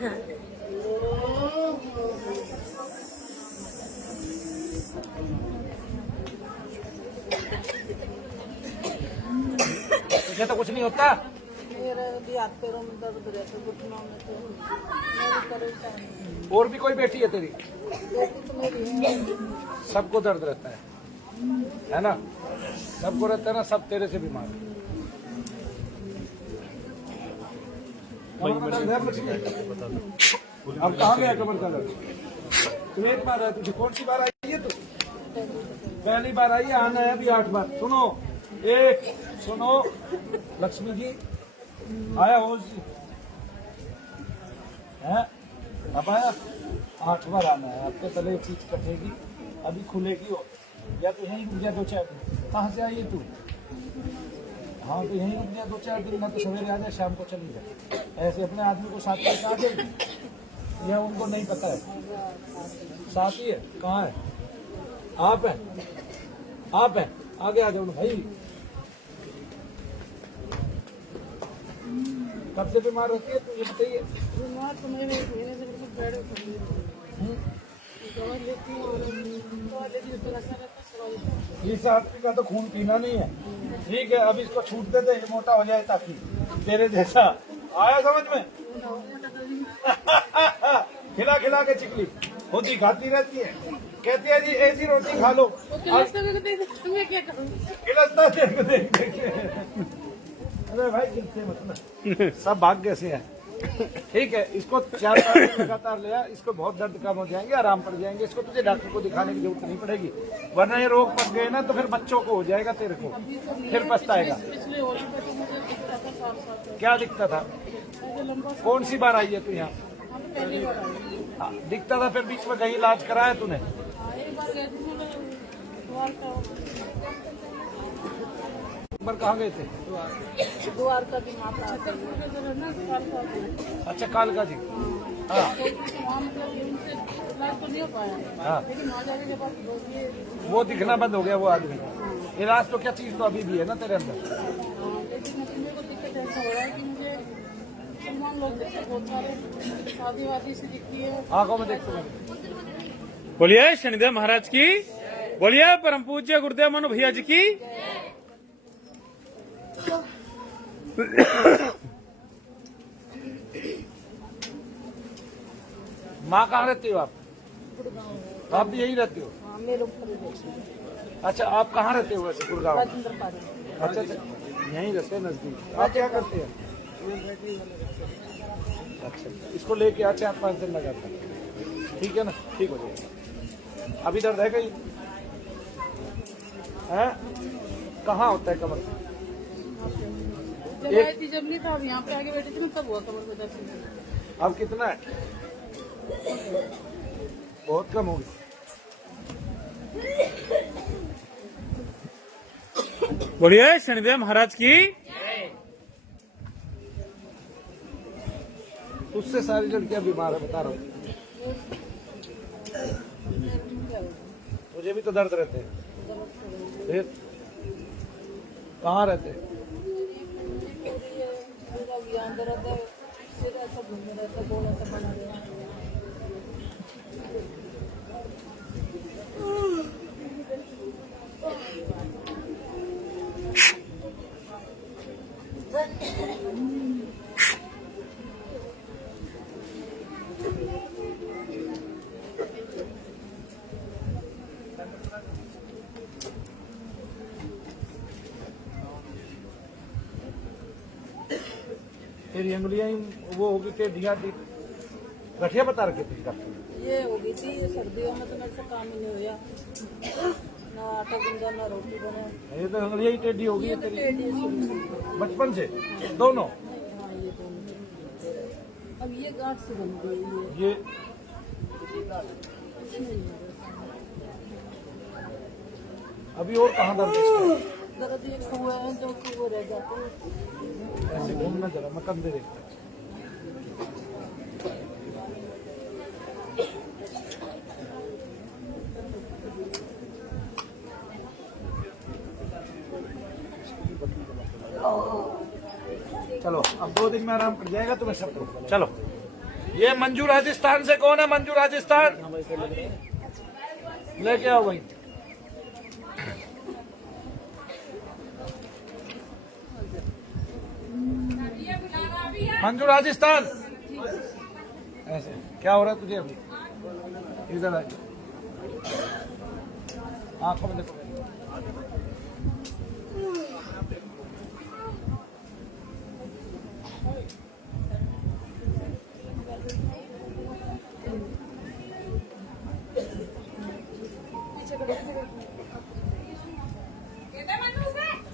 तुझे तो कुछ नहीं होता। मेरे भी हाथ पैरों में दर्द रहता है, घुटनों में तो मेरी परेशानी। और भी कोई बेटी है तेरी? बेटी तो मेरी है। सबको दर्द रहता है ना? सबको रहता है ना, सब तेरे से बीमार है। कमर में दर्द है मुझे? अब कहाँ गया कमर का दर्द? तू एक बार है, तुझे कौन सी बार आई है? तू पहली बार आई है, आना है अभी 8 बार। सुनो सुनो लक्ष्मी जी, आया हो जी है? अब आया 8 बार आना है। आपके पहले एक चीज कटेगी, अभी खुलेगी हो, या तो यहीं रुक जा 2-4 दिन। कहाँ से आई है तू? हाँ तो यहीं रुक जा 2-4 दिन, ना तो सवेरे आ जाए, शाम को चली जाए। ऐसे अपने आदमी को साथ लेके आ जाएगी, यह उनको नहीं पता है। साथ ही है, कहाँ है? आप है, आगे आ जाओ ना भाई। कब से बीमार होती है तू, ये बताइए। बीमार तो मैं 1 महीने से बिल्कुल बेड पे पड़ी हूँ। दवा लेती हूँ, दवा लेती हूँ तो ऐसा रहता है सवाल। इस आदमी का तो खून पीना नहीं है, ठीक है? अब इसको छूट दे दे, ये मोटा हो जाए, ताकि तेरे जैसा। आया समझ में? खिला खिला के चिकली होती खाती रहती है, कहती है जी ऐसी रोटी खा लो। मैं क्या करूँ? खिलता देख के। अरे भाई कितने मतलब सब भाग्य से है। ठीक है, इसको 4-5 दिन लगातार लिया, इसको बहुत दर्द कम हो जाएंगे, आराम पड़ जाएंगे। इसको तुझे डॉक्टर को दिखाने की जरूरत नहीं पड़ेगी, वरना ये रोग पड़ गए ना तो फिर बच्चों को हो जाएगा, तेरे को फिर पछताएगा। पिछले होली पे तो मुझे दिखता था 7 साल से। क्या दिखता था? मुझे लंबा कौन सी बार आई है तू यहाँ? पहली बार आई। हाँ, दिखता था, फिर बीच में कहीं इलाज कराया तूने? एक बार गए थे मैं द्वारका। एक बार कहाँ गए थे? द्वारका की माता अच्छा, कालका जी। हाँ वहाँ मतलब उनसे इलाज तो नहीं हो पाया, हाँ, लेकिन वहाँ जाने के बाद वो दिखना बंद हो गया वो आदमी। इलाज तो क्या चीज तो अभी भी है ना तेरे अंदर। लेकिन मेरे को दिक्कत ऐसा हो रहा है कि मुझे मुसलमान लोग दिखते बहुत सारे, शादी वादी से दिखती है। आंखों में देखते हैं। बोलिए शनिदेव महाराज की, बोलिए परम पूज्य गुरुदेव मनु भैया जी की। माँ कहाँ रहती हो आप? आप भी यही रहती हो? हाँ, मेरे ऊपर ही रहती है। अच्छा, आप कहाँ रहते हो वैसे? गुड़गांव। राजेंद्र पार्क। अच्छा, यहीं रहते हैं नजदीक। आप क्या करते हैं? अच्छा, इसको लेके आ 4-5 दिन लगाता है, ठीक है ना? ठीक हो जाएगा। अभी दर्द है कहीं? है? कहाँ होता है कमर? जब आई थी जब नहीं था, अब यहाँ पे आगे बैठी थी तब हुआ कमर में दर्द। अब कितना है? बहुत कम हो गई। बोलिए शनिदेव महाराज की। उससे सारी लड़कियां बीमार है, बता रहा हूँ। मुझे भी तो दर्द रहते हैं। फिर कहाँ रहते हैं? अंदर रहता है, सिर ऐसा घूमने रहता है, गोल ऐसा बना गया। तेरी अंगुलियां वो होगी, टेढ़िया गठिया बता रखे थे डॉक्टर। ये हो गई थी, ये सर्दियों में तो मेरे से काम ही नहीं हुआ, ना आटा गूंदा ना रोटी बना। ये तो अंगुलियां ही टेढ़ी होगी ये तो तेरी टेढ़ी है शुरू से। बचपन से दोनों। हाँ, ये दोनों। अब ये गांठ से बन गई है। ये अभी और कहाँ दर्द है इसका? दर्द ये हुआ है जो कि वो रह जाते हैं। ऐसे घूमना जरा, मैं कंधे देखता। चलो, अब 2 दिन में आराम कर जाएगा तुम्हें सब। चलो, ये मंजू राजस्थान से कौन है? मंजू राजस्थान लेके आओ भाई। मंजू राजस्थान ऐसे क्या हो रहा है तुझे अभी? इधर आ, आंखों में देखो।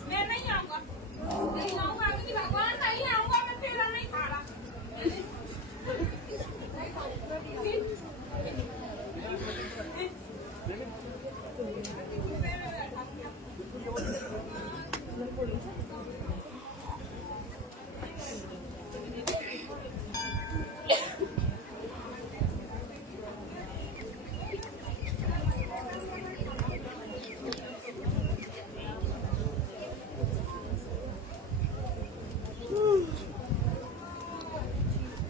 मैं नहीं आऊंगा, नहीं आऊंगा, भगवान नहीं आऊंगा, मैं तेरा नहीं खा रहा।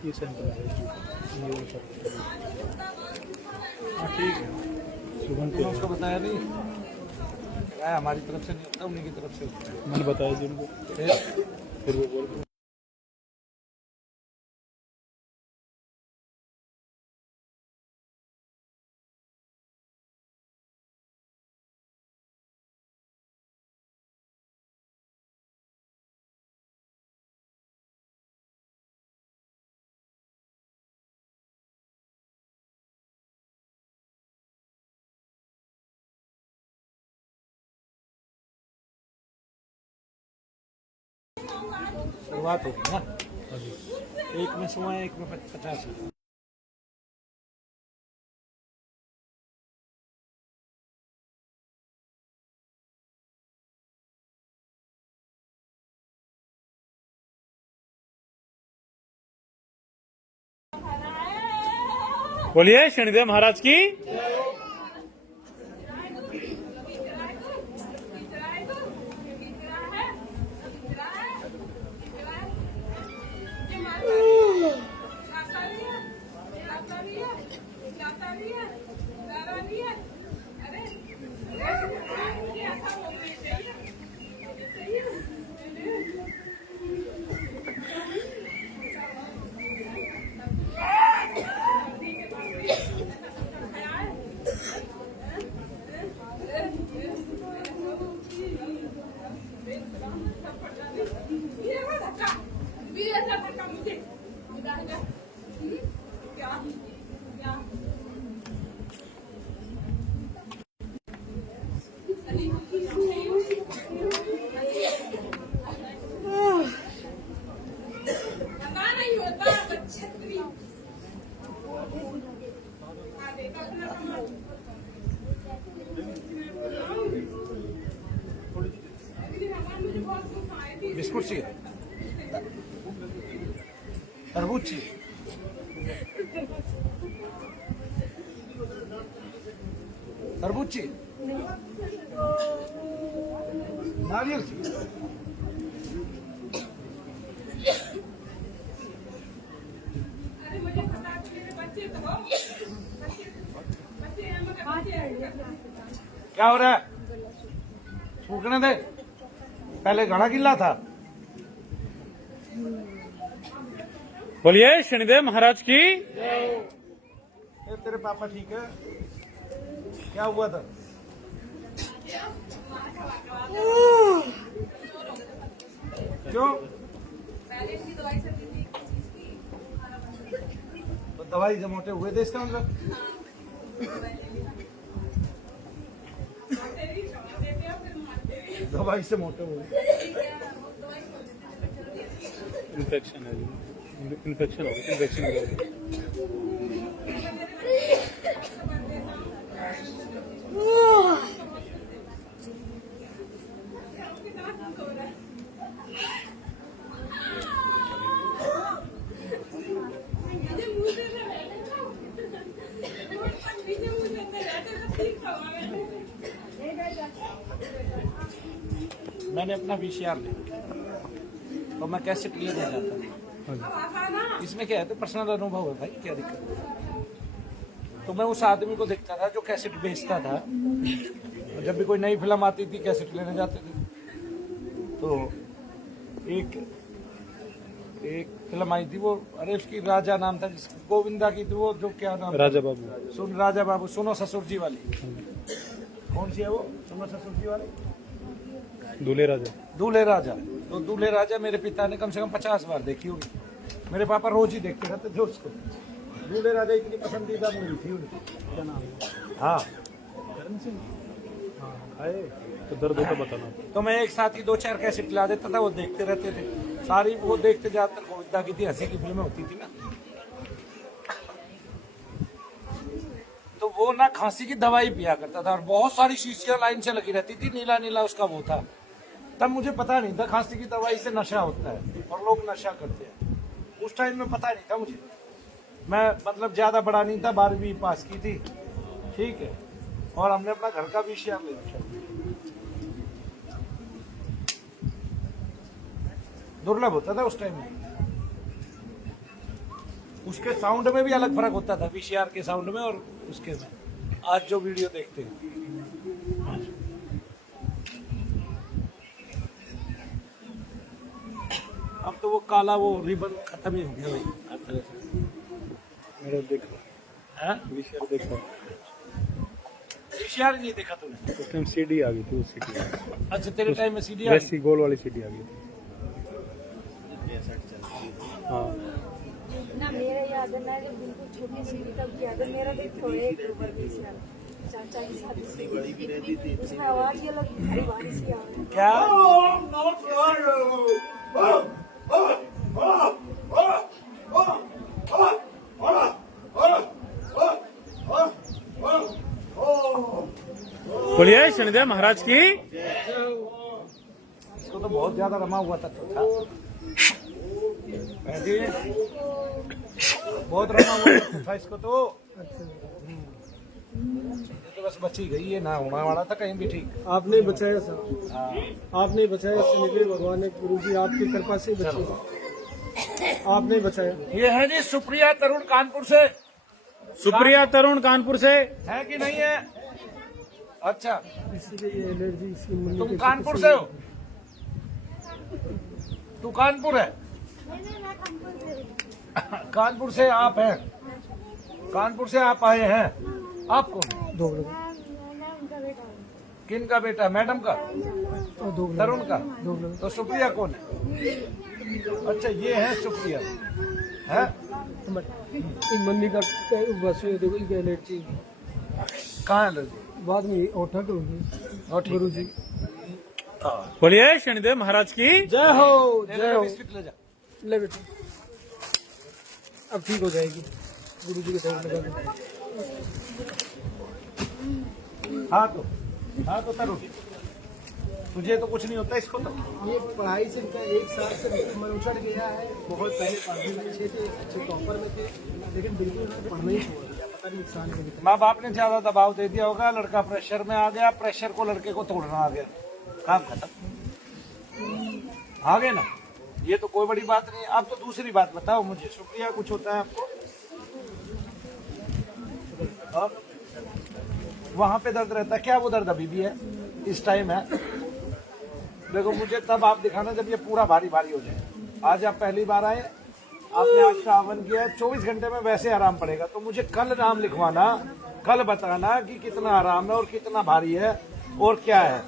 ये सेंटर है, ये वो सब ठीक है, शुभम तुमने उसको बताया नहीं? क्या हमारी तरफ से नहीं होता, उन्हीं की तरफ से होता है। मैंने बताया जी उनको, फिर वो बोल शुरुआत होगी ना, एक में 100 है, एक में 50 है। बोलिए शनिदेव महाराज की। बिस्कुट चाहिए, तरबूज चाहिए, तरबूज चाहिए, नारियल चाहिए। क्या हो रहा है? सूखने दे, पहले घड़ा गिल्ला था। बोलिए शनिदेव महाराज की। तेरे पापा ठीक है? क्या हुआ था? क्यों? तो दवाई से मोटे हुए थे इसका मतलब? दवाई से मोटे हुए। इन्फेक्शन है, इन्फेक्शन हो गया, इन्फेक्शन हो गया। मैंने अपना VCR लिया तो मैं कैसेट लिए नहीं जाता, इसमें क्या है, तो पर्सनल अनुभव है भाई, क्या दिक्कत है। तो मैं उस आदमी को देखता था जो कैसेट बेचता था, जब भी कोई नई फिल्म आती थी कैसेट लेने जाते थे। तो एक फिल्म आई थी वो, अरे उसकी राजा नाम था, जिस गोविंदा की थी वो, जो क्या नाम, राजा बाबू। राजा बाबू, सुनो ससुर जी वाली। कौन सी है वो, सुनो ससुर जी वाली? दूल्हे राजा। दूल्हे राजा। तो दूल्हे राजा मेरे पिता ने कम से कम 50 बार देखी होगी। मेरे पापा रोज ही देखते रहते थे उसको। दूल्हे राजा इतनी पसंदीदा मूवी थी उनकी। क्या नाम? हाँ, तो दर्द होता बताना। तो मैं एक साथ ही 2-4 कैसेट ला देता था, वो देखते रहते थे सारी। वो देखते ज्यादातर गोविंदा की थी, हंसी की फिल्में होती थी ना। तो वो ना खांसी की दवाई पिया करता था और बहुत सारी शीशियां लाइन से लगी रहती थी, नीला नीला उसका वो था। तब मुझे पता नहीं था खांसी की दवाई से नशा होता है और लोग नशा करते हैं। उस टाइम में पता नहीं था मुझे। मैं मतलब ज्यादा बड़ा नहीं था, 12वीं पास की थी, ठीक है। और हमने अपना घर का भी शेयर ले रखा। दुर्लभ होता था उस टाइम में। उसके साउंड में भी अलग फर्क होता था, वीसीआर के साउंड में और उसके में। आज जो वीडियो देखते हैं, अब तो वो काला वो रिबन खत्म ही हो गया भाई। मेरा देखा हैं? वीसीआर देखा। वीसीआर नहीं देखा तूने? उस टाइम सीडी आ गई थी, उस सीडी अच्छा, तेरे टाइम में सीडी आई? वैसी गोल वाली सीडी आ गई थी। हाँ, ना मेरा याद है ना, जब बिल्कुल छोटी सी तब याद है मेरा। देखो एक ऊपर चाचा की शादी उसमें आवाज ये लगी भारी भारी सी आवाज। क्या? बोलिए शनिदेव महाराज की। इसको तो बहुत ज्यादा रमा हुआ था। बहुत रमा हुआ था इसको तो। तो बस बची गई, ये ना होने वाला था कहीं भी। ठीक, आपने बचाया सर, हाँ। आपने बचाया शनिदेव भगवान ने, गुरु जी आपकी कृपा से बचे, आपने बचाया। ये है जी सुप्रिया तरुण कानपुर से। सुप्रिया तरुण कानपुर से है कि नहीं है? अच्छा, इसलिए ये एलर्जी इसकी मुन्नी तुम के कानपुर से हो? तू कानपुर है? कानपुर से आप हैं? कानपुर से आप आए हैं? आप कौन? दो लोग, किन का बेटा? मैडम का? और दो लोग, तरुण का? दो लोग। तो सुप्रिया कौन है? अच्छा, ये है सुप्रिया है। इन मुन्नी का बस देखो, इनकी एलर्जी कहाँ है एलर्जी? बाद में ओठा होगी। और ठीक। गुरु जी बोलिए शनिदेव महाराज की। जय हो, ले जय ले, हो। बिस्किट ले जा। ले बेटा, अब ठीक हो जाएगी। गुरु जी के साइड लगा दो। हाँ तो तरुण, तुझे तो कुछ नहीं होता इसको तो। ये पढ़ाई से इनका 1 साल से मन उछड़ गया है। बहुत पहले पढ़ने में अच्छे थे, अच्छे टॉपर में थे, लेकिन बिल्कुल इन्होंने पढ़ना ही छोड़ दिया। पता नहीं नुकसान में। माँ बाप ने ज्यादा दबाव दे दिया होगा, लड़का प्रेशर में आ गया, प्रेशर को लड़के को तोड़ना आ गया, काम खत्म। आ गए ना, ये तो कोई बड़ी बात नहीं। अब तो दूसरी बात बताओ मुझे, सुप्रिया कुछ होता है आपको? अब वहां पे दर्द रहता है क्या? वो दर्द अभी भी है, इस टाइम है। देखो मुझे तब आप दिखाना जब ये पूरा भारी भारी हो जाए। आज आप पहली बार आए, आपने आज का हवन किया, 24 घंटे में वैसे आराम पड़ेगा। तो मुझे कल नाम लिखवाना, कल बताना कि कितना आराम है और कितना भारी है और क्या है।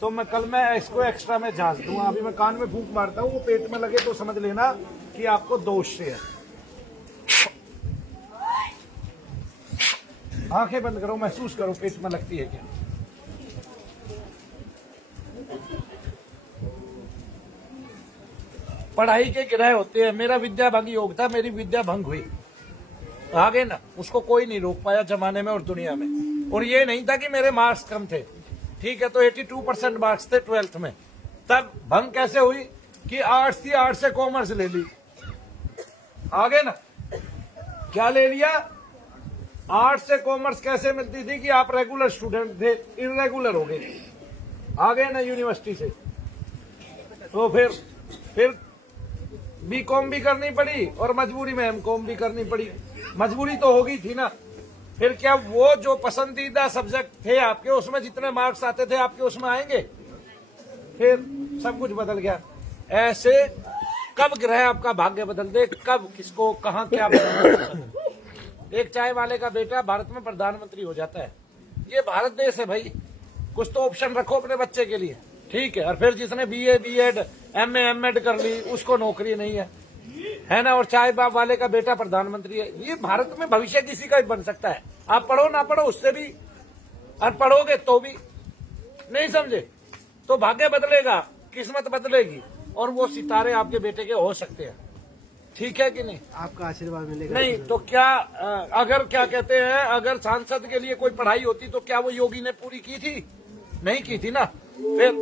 तो मैं कल मैं इसको एक्स्ट्रा में जांच दूंगा। अभी मैं कान में फूंक मारता हूँ, वो पेट में लगे तो समझ लेना कि आपको दोष से है। आंखें बंद करो, महसूस करो पेट में लगती है क्या। पढ़ाई के गिरह होते हैं। मेरा विद्या भंग योग था, मेरी विद्या भंग हुई, आगे ना उसको कोई नहीं रोक पाया जमाने में और दुनिया में। और ये नहीं था कि मेरे मार्क्स कम थे, ठीक है, तो 82% मार्क्स थे 12th में। तब भंग कैसे हुई कि आर्ट्स थी, आर्ट्स से कॉमर्स ले ली, आगे ना क्या ले लिया। आर्ट्स से कॉमर्स कैसे मिलती थी कि आप रेगुलर स्टूडेंट थे, इरेगुलर हो गए, आ गए ना यूनिवर्सिटी से। तो फिर बीकॉम भी करनी पड़ी और मजबूरी में एमकॉम भी करनी पड़ी। मजबूरी तो होगी थी ना। फिर क्या वो जो पसंदीदा सब्जेक्ट थे आपके, उसमें जितने मार्क्स आते थे आपके उसमें आएंगे? फिर सब कुछ बदल गया। ऐसे कब ग्रह आपका भाग्य बदल दे, कब किसको कहाँ क्या बदल। एक चाय वाले का बेटा भारत में प्रधानमंत्री हो जाता है। ये भारत देश है भाई, कुछ तो ऑप्शन रखो अपने बच्चे के लिए, ठीक है। और फिर जिसने बीए बीएड एमए एमएड कर ली उसको नौकरी नहीं है ना, और चाय बाप वाले का बेटा प्रधानमंत्री है। ये भारत में भविष्य किसी का भी बन सकता है। आप पढ़ो ना पढ़ो उससे भी, और पढ़ोगे तो भी नहीं समझे तो भाग्य बदलेगा, किस्मत बदलेगी, और वो सितारे आपके बेटे के हो सकते हैं। ठीक है कि नहीं? आपका आशीर्वाद मिलेगा। नहीं तो क्या अगर क्या कहते हैं, अगर सांसद के लिए कोई पढ़ाई होती तो क्या वो योगी ने पूरी की थी? नहीं की थी ना। फिर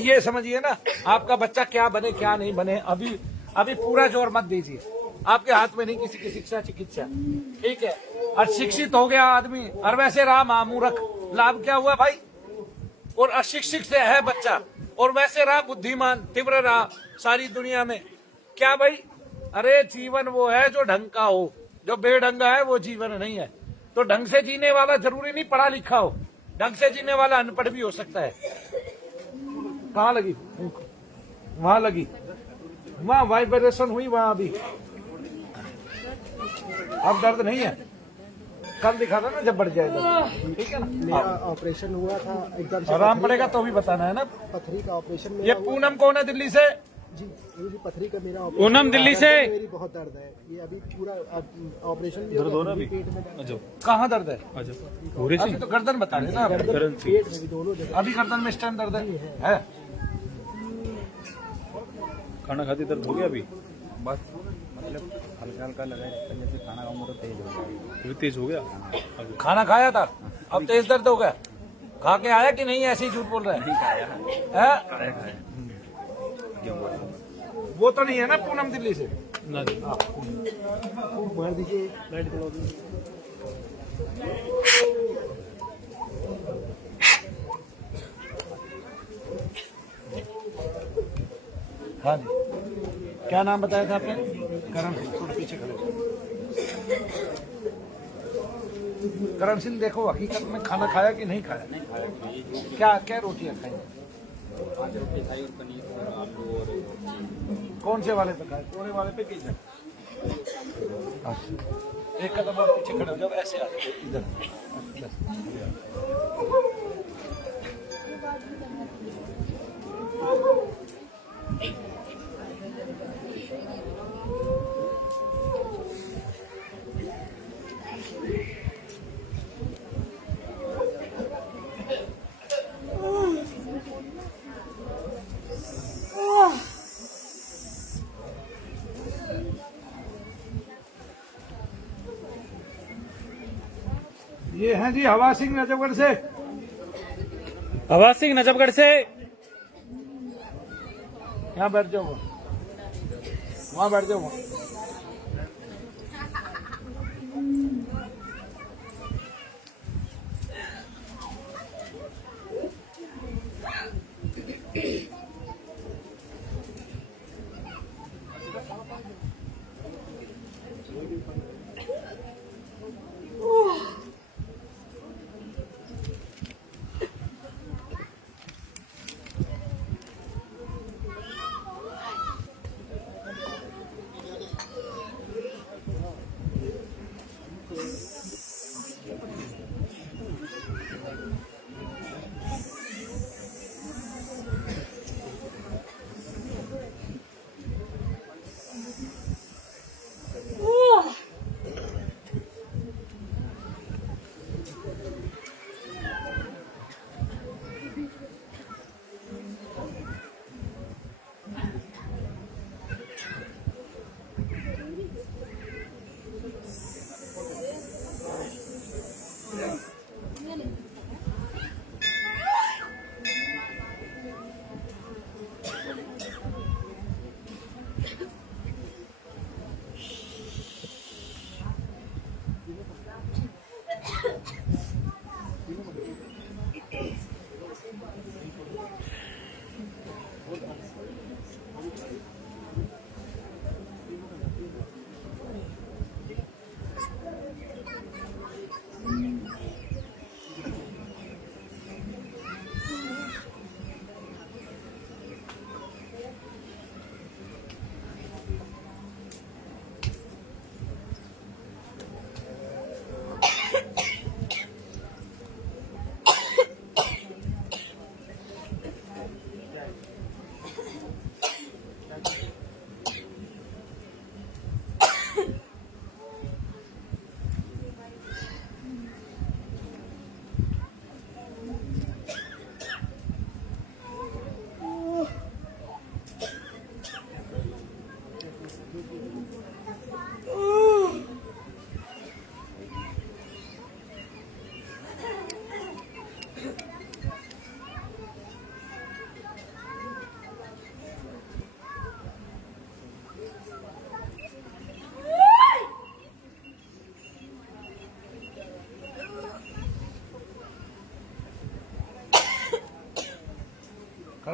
ये समझिए ना, आपका बच्चा क्या बने क्या नहीं बने, अभी पूरा जोर मत दीजिए। आपके हाथ में नहीं किसी की शिक्षा चिकित्सा, ठीक है। और शिक्षित हो गया आदमी और वैसे रहा महामूर्ख, लाभ क्या हुआ भाई? और अशिक्षित से है बच्चा और वैसे रहा बुद्धिमान, तीव्र रहा सारी दुनिया में, क्या भाई? अरे जीवन वो है जो ढंग का हो, जो बेढंगा है वो जीवन नहीं है। तो ढंग से जीने वाला जरूरी नहीं पढ़ा लिखा हो, ढंग से जीने वाला अनपढ़ भी हो सकता है। कहाँ लगी? वहां लगी, वहां वाइब्रेशन हुई वहां। अभी अब दर्द नहीं है, कल दिखाना ना जब बढ़ जाएगा, ठीक है ना। मेरा ऑपरेशन हुआ था एकदम से, आराम पड़ेगा तो भी बताना है ना। पथरी का ऑपरेशन। ये पूनम कौन है दिल्ली से? जी जी, पथरी का मेरा पूनम दिल्ली से। मेरी बहुत दर्द है, ये अभी पूरा ऑपरेशन भी हो रहा है, पेट में दर्द है। कहाँ दर्द है? अभी तो गर्दन बता रहे ना, पेट में भी, दोनों जगह। अभी गर्दन में स्टैंड दर्द है। खाना खाते दर्द हो गया अभी? बस मतलब हल्का हल्का लगा है, जैसे खाना खाऊंगा तो तेज हो जाएगा। अभी तेज हो गया? खाना खाया था अब तेज दर्द हो गया? खा के आया कि नहीं? ऐसे ही झूठ बोल रहा है? वो तो नहीं है ना पूनम दिल्ली से? ना जी। मार दीजिए, लाइट जला दीजिए। हाँ जी, क्या नाम बताया था आपने? करण सिंह। थोड़ा पीछे खड़े हो। करण सिंह, देखो हकीकत में खाना खाया कि नहीं खाया? क्या क्या रोटियां खाई? 5 रोटी खाई और पनीर और आलू और कौन से वाले पे खाए? कोने वाले पे कि इधर? एक कदम और पीछे खड़े हो जाओ, ऐसे आ जाओ इधर। ये हैं जी हवा सिंह नजफगढ़ से। हवा सिंह नजफगढ़ से। यहाँ बैठ जाओ, वहाँ बैठ जाओ।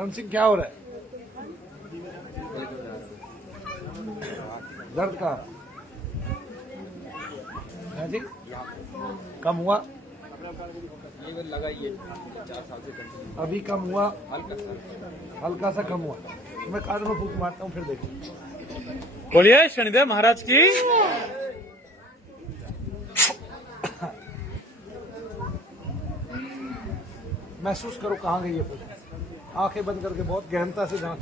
करण सिंह क्या हो रहा है? दर्द का है जी? कम हुआ? ये लगा ये 4 साल से कंटिन्यू। अभी कम हुआ? हल्का सा कम हुआ। मैं कान में फूंक मारता हूँ, फिर देखो। बोलिए शनिदेव महाराज की। महसूस करो कहाँ गई है पूरी। आंखें बंद करके बहुत गहनता से जांच।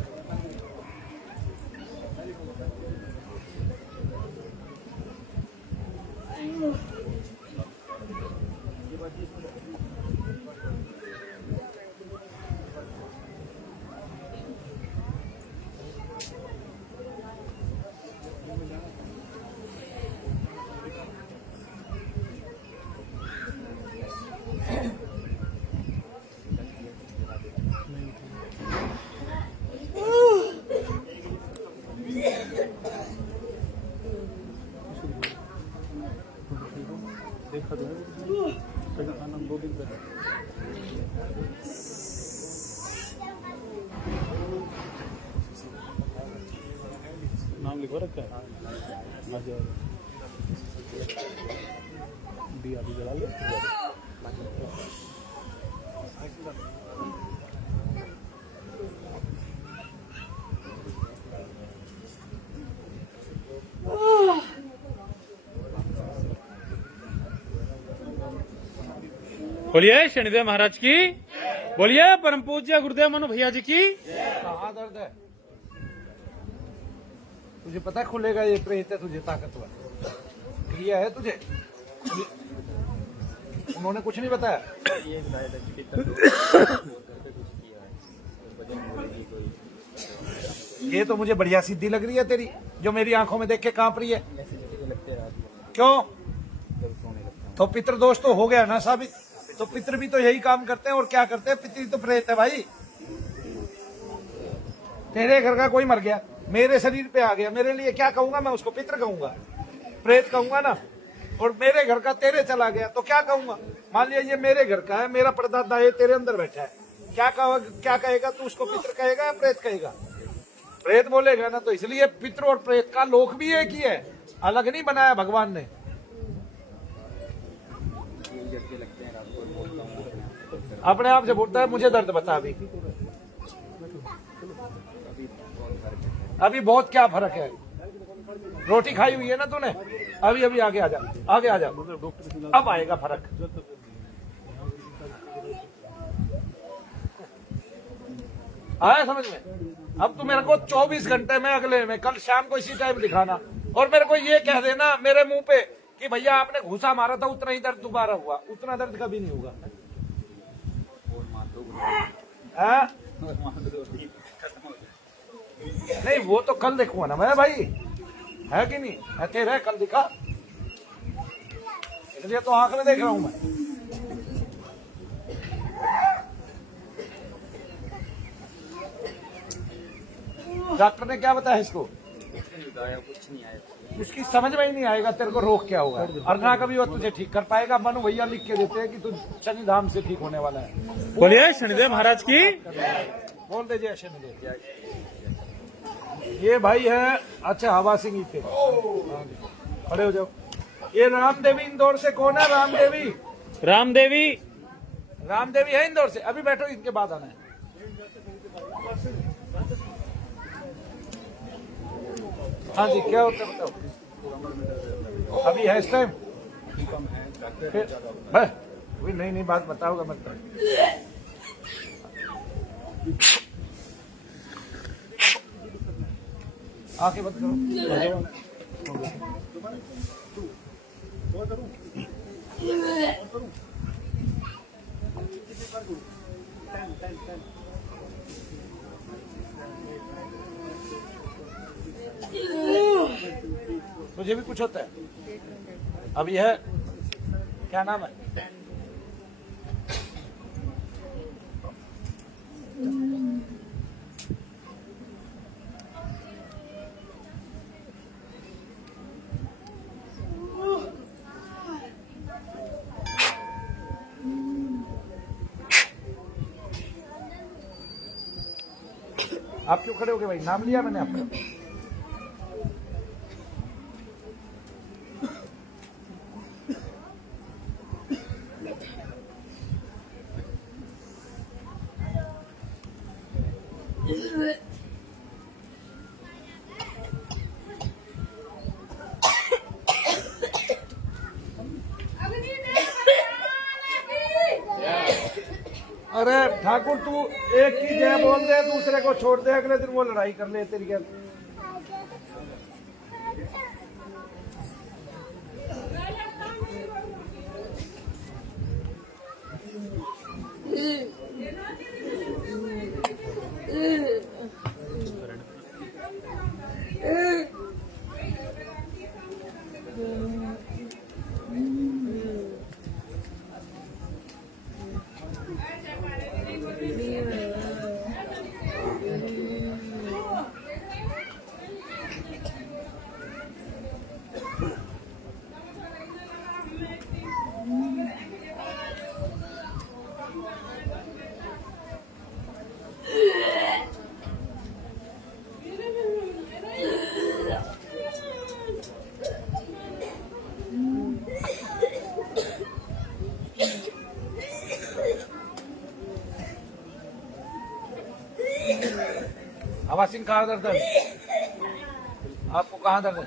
देखा तो खाना 2 दिन पहले नाम लिखवा रखा है। आ जाओ दिया भी जला ले। बोलिए शनिदेव महाराज की। बोलिए परम पूज्य गुरुदेव मनु भैया जी की। कहाँ दर्द है? तुझे पता है खुलेगा ये प्रेत है तुझे ताकतवर। क्रिया है तुझे? उन्होंने कुछ नहीं बताया? ये बताया था कि कितना ये तो मुझे बढ़िया सिद्धि लग रही है तेरी, जो मेरी आंखों में देख के कांप रही है। ऐसे झटके लगते हैं रात को क्यों? जब सोने लगता हूँ। तो पितृ दोष तो हो गया ना साबित। तो पितृ भी तो यही काम करते हैं, और क्या करते हैं? पितृ तो प्रेत है भाई। तेरे घर का कोई मर गया, मेरे शरीर पे आ गया, मेरे लिए क्या कहूंगा मैं उसको? पितृ कहूंगा, प्रेत कहूंगा ना। और मेरे घर का तेरे चला गया तो क्या कहूंगा? मान लिया ये मेरे घर का है, मेरा परदादा ये तेरे अंदर बैठा है, क्या कहेगा तू? उसको पितृ कहेगा या प्रेत कहेगा? प्रेत बोलेगा ना। तो इसलिए पितृ और प्रेत का लोक भी एक ही है, अलग नहीं बनाया भगवान ने। झटके लगते हैं रात को, बोलता हूँ अपने आप से बोलता है मुझे दर्द बता। अभी बहुत क्या फर्क है? रोटी खाई हुई है ना तूने? अभी अभी आगे आ जा, आगे आ जा, अब आएगा फर्क। आया समझ में? अब तू मेरे को 24 घंटे में, अगले में, कल शाम को इसी टाइम दिखाना, और मेरे को ये कह देना मेरे मुंह पे कि भैया आपने घूसा मारा था, उतना ही दर्द दोबारा हुआ। उतना दर्द कभी नहीं होगा। हाँ? नहीं वो तो कल देखूंगा ना मैं भाई, है कि नहीं? है तेरे, कल दिखा, इसलिए तो आंख में देख रहा हूं मैं। डॉक्टर ने क्या बताया इसको? कुछ नहीं आया। उसकी समझ में ही नहीं आएगा तेरे को रोग क्या होगा, और ना कभी वो तुझे ठीक कर पाएगा। मनु भैया लिख के देते हैं कि तू शनि धाम से ठीक होने वाला है। बोलिए शनिदेव महाराज की। बोल दे जय शनिदेव। ये भाई है, अच्छा हवा सिंह ही थे। खड़े हो जाओ। ये राम देवी इंदौर से कौन है? राम देवी। राम देवी। राम देवी है इंदौर से। अभी बैठो, इनके बाद आना है। हाँ जी, क्या होता है बताओ। अभी है इस टाइम? फिर नहीं बात बताओगा मत। आंखें बंद करो। तुझे भी कुछ होता है? अभी है, क्या नाम है? आप क्यों खड़े हो गए भाई? नाम लिया मैंने आपका। अरे ठाकुर तू एक की जय बोल दे, दूसरे को छोड़ दे, अगले दिन वो लड़ाई कर ले तेरी क्या। हवा सिंह कहाँ दर्द है? आपको कहाँ दर्द है?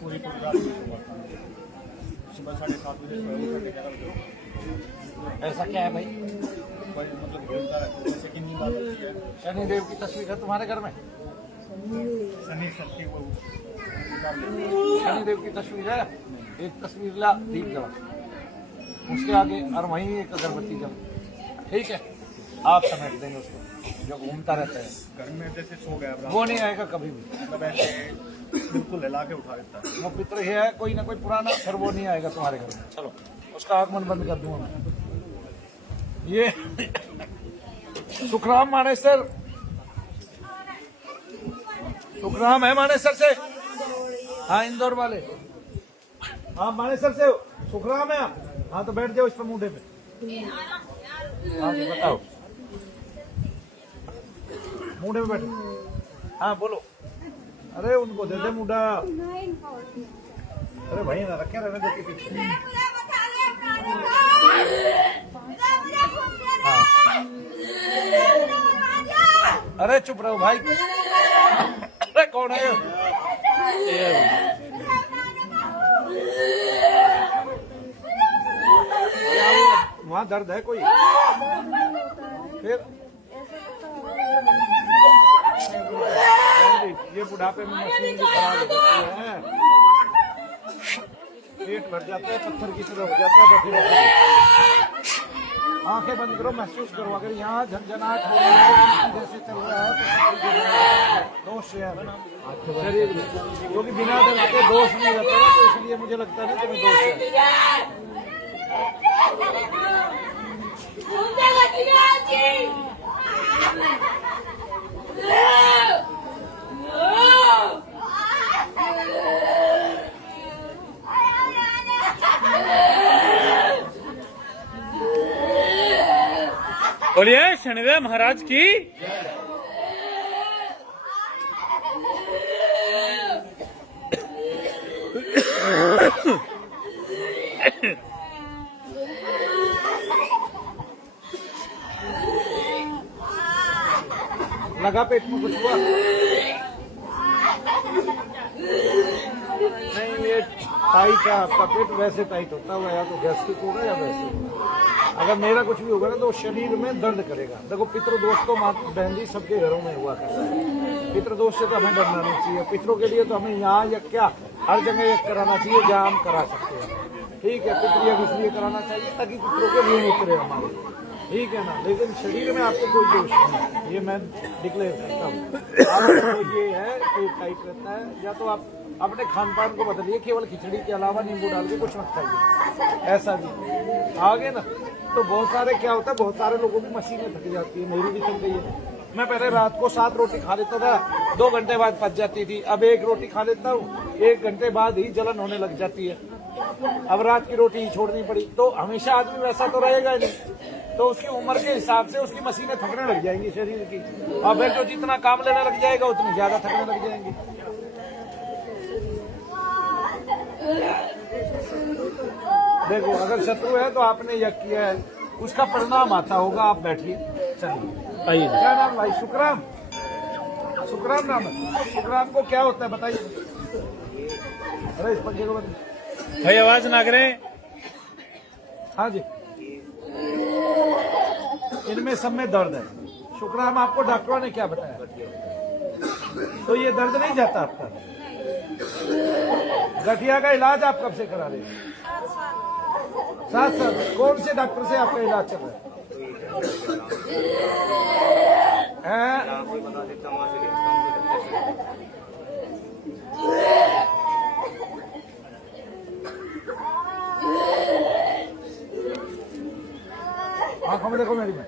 पूरी रात सुबह 7:30 बजे 11 बजे। ऐसा क्या है भाई? मतलब घूमता रहता है, जैसे कि नींद आ जाती है। शनिदेव की तस्वीर है तुम्हारे घर में? शनि सबकी वो उतार लेते हैं। शनिदेव की तस्वीर है? एक तस्वीर ला, दीप जला, उसके आगे और वहीं एक अगरबत्ती जला, ठीक है? आप समेट देंगे उसको जो घूमता रहता है घर में, जैसे सो गया वो नहीं आएगा कभी भी। मतलब ऐसे बिल्कुल हिला के उठा देता है। वो पित्र ही है कोई ना कोई पुराना, फिर वो नहीं आएगा तुम्हारे घर में। चलो उसका आगमन बंद कर दूंगा मैं। ये सुखराम मानेसर, सुखराम है मानेसर से? हाँ इंदौर वाले। हाँ मानेसर से सुखराम है आप? हाँ तो बैठ जाओ इस पर मुंडे पे। हाँ तो बताओ, मुंडे पे बैठो। हाँ बोलो। अरे उनको दे दे मुंडा। अरे भाई ना रखे रहने दो पीछे। हाँ। अरे चुप रहो भाई। अरे कौन है? वहाँ दर्द है कोई? फिर ये बुढ़ापे में मशीन भी खराब हो जाती है, पेट भर जाता है, पत्थर की तरह हो जाता है। आंखें बंद करो, महसूस करो। अगर यहाँ झंझनाहट हो रही है जैसे चल रहा है तो दोष है शरीर में, क्योंकि बिना दर्द के दोष नहीं रहता है, तो इसलिए मुझे लगता है कि दोष है। बोलिए शनिदेव महाराज की। लगा पेट में कुछ हुआ? नहीं ये टाइट है आपका पेट, वैसे टाइट होता हुआ, या तो गैस्ट्रिक होगा या वैसे होगा। अगर मेरा कुछ भी होगा ना तो शरीर में दर्द करेगा। देखो पितृदोष तो बहन जी सबके घरों में हुआ करता है। पितृदोष से तो हमें डरना नहीं चाहिए। पितरों के लिए तो हमें यहाँ या क्या हर जगह यज्ञ कराना चाहिए जहाँ हम करा सकते हैं, ठीक है? पितृयज्ञ इसलिए कराना चाहिए ताकि पितरों के ऋण उतरे हमारे, ठीक है ना? लेकिन शरीर में आपको कोई दोष नहीं, ये मैं डिक्लेयर करता हूँ। आपको ये है पेट टाइट रहता है, या तो आप अपने खान पान को बदलिए, केवल खिचड़ी के अलावा नींबू डाल के कुछ मत खाइए, ऐसा भी आगे ना तो बहुत सारे क्या होता है, बहुत सारे लोगों की मशीनें थक जाती है, मेरी भी थक गई है। मैं पहले रात को 7 रोटी खा लेता था, 2 घंटे बाद पच जाती थी, अब 1 रोटी खा लेता हूँ 1 घंटे बाद ही जलन होने लग जाती है। अब रात की रोटी छोड़नी पड़ी तो हमेशा आदमी वैसा तो रहेगा ही नहीं, तो उसकी उम्र के हिसाब से उसकी मशीनें थकने लग जाएंगी शरीर की, और फिर जो जितना काम लेने लग जाएगा उतनी ज्यादा थकने लग जाएंगी। देखो अगर शत्रु है तो आपने यज्ञ किया है, उसका परिणाम आता होगा। आप बैठिए, चलिए आइए। क्या नाम भाई? शुक्राम, शुक्राम नाम है। शुक्राम को क्या होता है बताइए? अरे इस पंखे को भाई आवाज ना करें। हाँ जी, इनमें सब में दर्द है। शुक्राम आपको डॉक्टरों ने क्या बताया? तो ये दर्द नहीं जाता आपका? गठिया का इलाज आप कब से करा रहे हैं? 7 साल। कौन से डॉक्टर से आपका इलाज चल रहा है? आंखों में देखो मेरी में।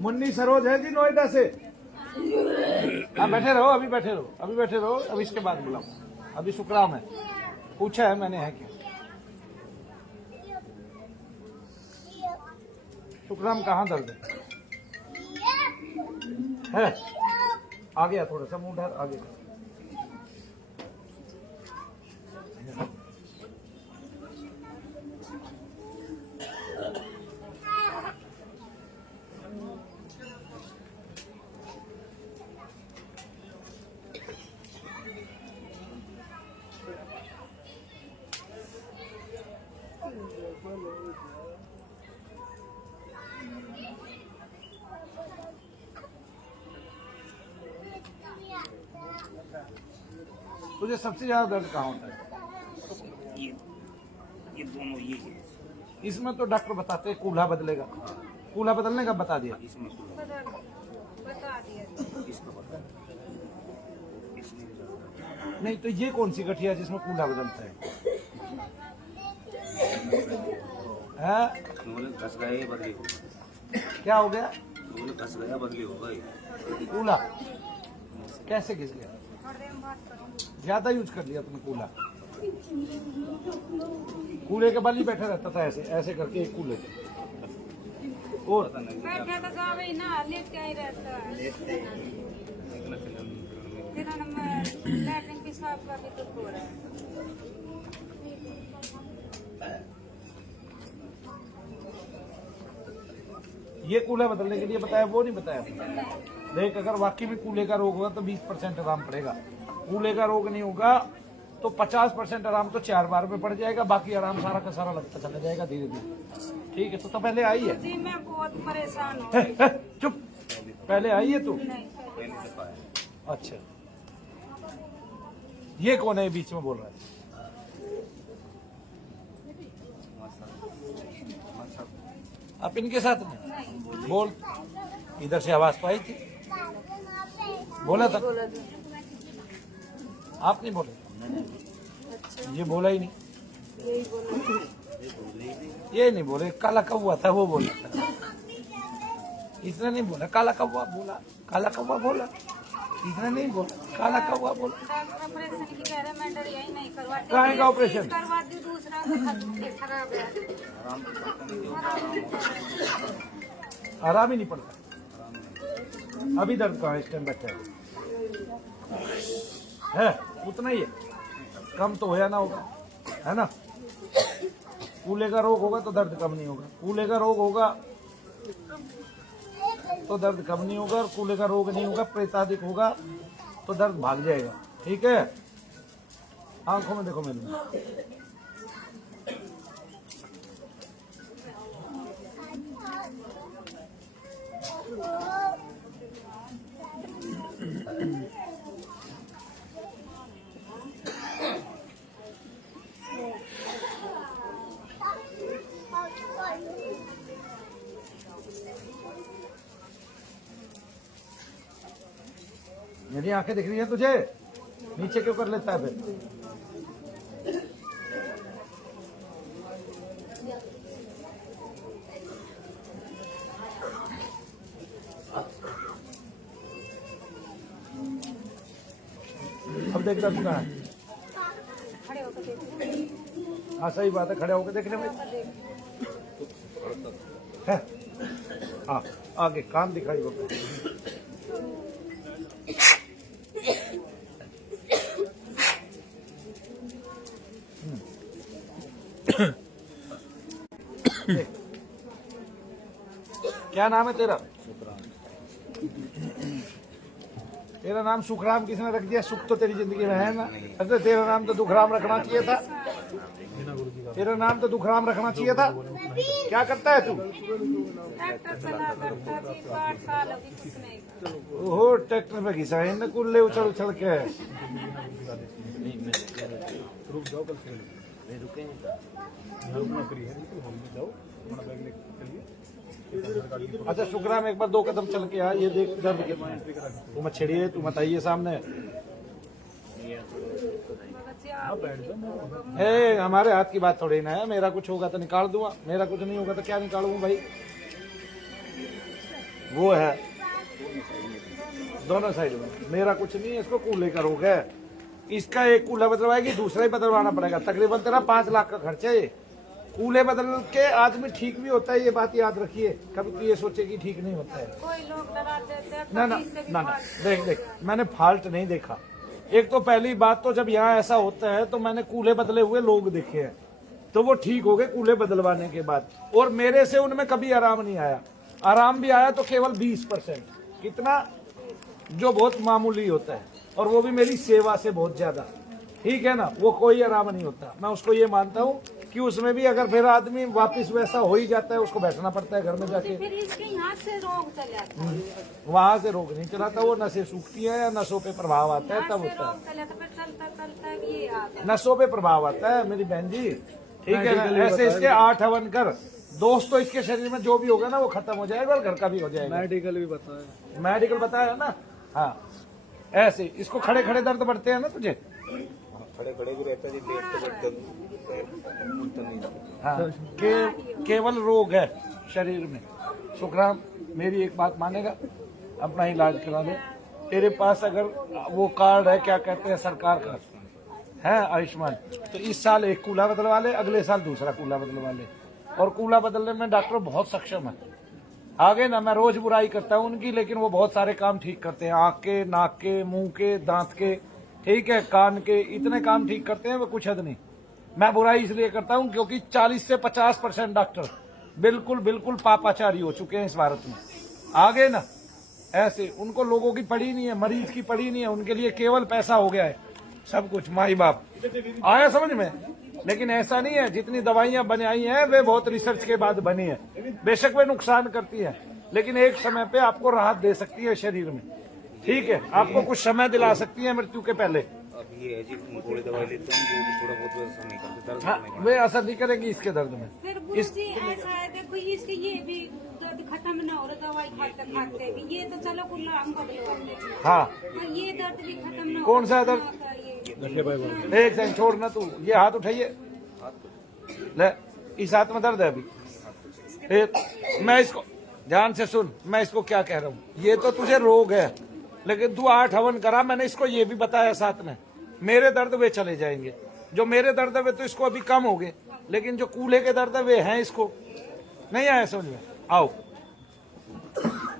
मुन्नी सरोज है जी नोएडा से। आप बैठे रहो, अभी बैठे रहो, अभी बैठे रहो, अब इसके बाद बुलाओ। अभी शुक्राम है, पूछा है मैंने है क्या? शुक्राम कहाँ दर्द है? आ गया थोड़ा सा मुंह ढार, आ गया। तुझे सबसे ज्यादा दर्द कहाँ होता है? ये दोनों ये है। इसमें तो डॉक्टर बताते हैं कूल्हा बदलेगा। कूल्हा बदलने का बता दिया? इसमें इसका पता इसमें नहीं तो ये कौन सी गठिया जिसमें कूल्हा बदलता है? घस गए बदली होगा। क्या हो गया? घस गया बदली होगा। कूल्हा कैसे घिस गया? ज्यादा यूज कर लिया तुमने कूल्हा। कूल्हे के बल ही बैठा रहता था ऐसे ऐसे करके, एक कूल्हे के। और बैठा तो जावे ना, लेट के ही रहता है। फिर हम लैट्रिन पेशाब का भी दुख हो रहा है। ये कूल्हा बदलने के लिए बताया, वो नहीं बताया। देख अगर वाकई में कूल्हे का रोग होगा तो 20% आराम पड़ेगा। कूल्हे का रोग नहीं होगा तो 50% आराम तो 4 बार में पड़ जाएगा, बाकी आराम सारा का सारा लगता चला जाएगा धीरे धीरे। ठीक है, तो पहले आई है? जी मैं बहुत परेशान हूँ। चुप, पहले आई है तू? नहीं, अच्छा, ये कौन है बीच में बोल रहा है? आप इनके साथ में बोल, इधर से आवाज पाई थी, बोला था? आप नहीं बोले? ये बोला ही नहीं। ये नहीं बोले, काला कौवा था वो बोला था। इसने नहीं बोला काला कौवा, बोला काला कौवा बोला। इतना नहीं बोल, काला कौवा बोल। डॉक्टर ऑपरेशन की कह रहे, मैं डर यही नहीं करवाते। कहाँ का ऑपरेशन? करवा दी, दूसरा खराब है। आराम ही नहीं पड़ता। अभी दर्द कहाँ है इस टाइम बच्चा है? उतना ही है, कम तो होया ना होगा, है ना। कूले का रोग होगा तो दर्द कम नहीं होगा, कूले का रोग होगा तो दर्द कम नहीं होगा, और कूले का रोग नहीं होगा, प्रेतादिक होगा तो दर्द भाग जाएगा। ठीक है, आंखों में देखो मेरी। मेरी आंखें दिख रही हैं तुझे? नीचे क्यों कर लेता है फिर? अब देख रहा तू कहाँ है? खड़े होकर देखो। हाँ सही बात है, खड़े होकर देखने में है। हाँ आगे कान दिखाई होगा। क्या नाम है तेरा? तेरा नाम सुखराम किसने रख दिया? सुख तो तेरी जिंदगी में है ना। अरे तेरा नाम तो दुखराम रखना चाहिए था। तेरा नाम तो दुखराम रखना चाहिए था। क्या करता है तू? ट्रैक्टर चला करता जी, 8 साल अभी कुछ नहीं करा। ओहो, ट्रैक्टर में घिसा है न, कुल्ले उछल उछल के। अच्छा सुखराम, एक बार 2 कदम चल के आ, ये देख दर्द के। तू मत छेड़िए, तू मत आइए सामने। ए, हमारे हाथ की बात थोड़ी ना है। मेरा कुछ होगा तो निकाल दूंगा, मेरा कुछ नहीं होगा तो क्या निकालूंगा भाई। वो है दोनों साइड में, मेरा कुछ नहीं है। इसको कूले का रोग है, इसका एक कूला बदलवाएगी, दूसरा ही बदलवाना पड़ेगा। तकरीबन तेरा 5 लाख का खर्चा है। कूले बदल के आदमी ठीक भी होता है, ये बात याद रखिए। कभी तो ये सोचे कि ठीक नहीं होता है। कोई लोग डरा देते हैं, ना ना कभी से भी ना ना, फाल्ट देख देख, मैंने फाल्ट नहीं देखा। एक तो पहली बात तो जब यहाँ ऐसा होता है तो मैंने कूले बदले हुए लोग देखे हैं, तो वो ठीक हो गए कूले बदलवाने के बाद। और मेरे से उनमें कभी आराम नहीं आया। आराम भी आया तो केवल 20%, कितना, जो बहुत मामूली होता है, और वो भी मेरी सेवा से बहुत ज्यादा। ठीक है ना, वो कोई आराम नहीं होता। मैं उसको ये मानता हूँ कि उसमें भी अगर फिर आदमी वापस वैसा हो ही जाता है, उसको बैठना पड़ता है घर में जाके। फिर इसके यहाँ से रोग चला था। वहां से रोग नहीं चलाता, वो नसें सूखती है या नसों पे प्रभाव आता है तब होता है। रोग चला था, फिर चलता चलता ये आता है। नसों पे प्रभाव आता है मेरी बहन जी। ठीक है ना, ऐसे इसके 8 हवन कर, दोस्त तो इसके शरीर में जो भी होगा ना वो खत्म हो जाएगा, और घर का भी हो जाएगा। मेडिकल भी बताया, मेडिकल बताया ना। हाँ ऐसे इसको खड़े खड़े दर्द बढ़ते हैं ना तुझे? खड़े खड़े भी रहता जी, लेट तो बढ़ता नहीं। हाँ केवल रोग है शरीर में। सुखराम मेरी एक बात मानेगा, अपना इलाज करा ले। तेरे पास अगर वो कार्ड है, क्या कहते हैं, सरकार का है आयुष्मान, तो इस साल एक कूला बदलवा ले, अगले साल दूसरा कूला बदलवा ले। और कूला बदलने में डॉक्टर बहुत सक्षम है। आगे ना, मैं रोज बुराई करता हूँ उनकी, लेकिन वो बहुत सारे काम ठीक करते हैं। आंख के, नाक के, मुंह के, दांत के, ठीक है, कान के, इतने काम ठीक करते हैं वो कुछ हद नहीं। मैं बुराई इसलिए करता हूँ क्योंकि 40 से 50% डॉक्टर बिल्कुल बिल्कुल पापाचारी हो चुके हैं इस भारत में। आगे ना ऐसे उनको लोगों की पड़ी नहीं है, मरीज की पड़ी नहीं है, उनके लिए केवल पैसा हो गया है सब कुछ। माई बाप आया समझ में? लेकिन ऐसा नहीं है, जितनी दवाइयां बनाई हैं वे बहुत रिसर्च के बाद बनी है। बेशक वे नुकसान करती है, लेकिन एक समय पे आपको राहत दे सकती है शरीर में। ठीक है, आपको कुछ समय दिला सकती है मृत्यु के पहले। अभी है जी, थोड़ी दवाई लेता हूँ, वो भी थोड़ा बहुत असर नहीं करते, दर्द हाँ, नहीं करता। वे असर नहीं करेंगी इसके दर्द में। फिर गुरु जी ऐसा है, देखो इसके ये भी दर्द खत्म ना हो रहा, दवाई खाते खाते भी। ये तो चलो कुल्ला हम बदलवाते हैं, हाँ और ये दर्द भी खत्म ना हो। कौन सा दर्द? ये एक सेकंड छोड़ ना, तू ये हाथ उठाइए। ले, इस हाथ में दर्द है अभी। मैं इसको ध्यान से सुन, मैं इसको क्या कह रहा हूँ। ये तो तुझे रोग है, लेकिन तू 8 हवन करा, मैंने इसको ये भी बताया साथ में, मेरे दर्द वे चले जाएंगे, जो मेरे दर्द है वे तो इसको अभी कम हो गए, लेकिन जो कूल्हे के दर्द है वे हैं इसको। नहीं आया समझ में? आओ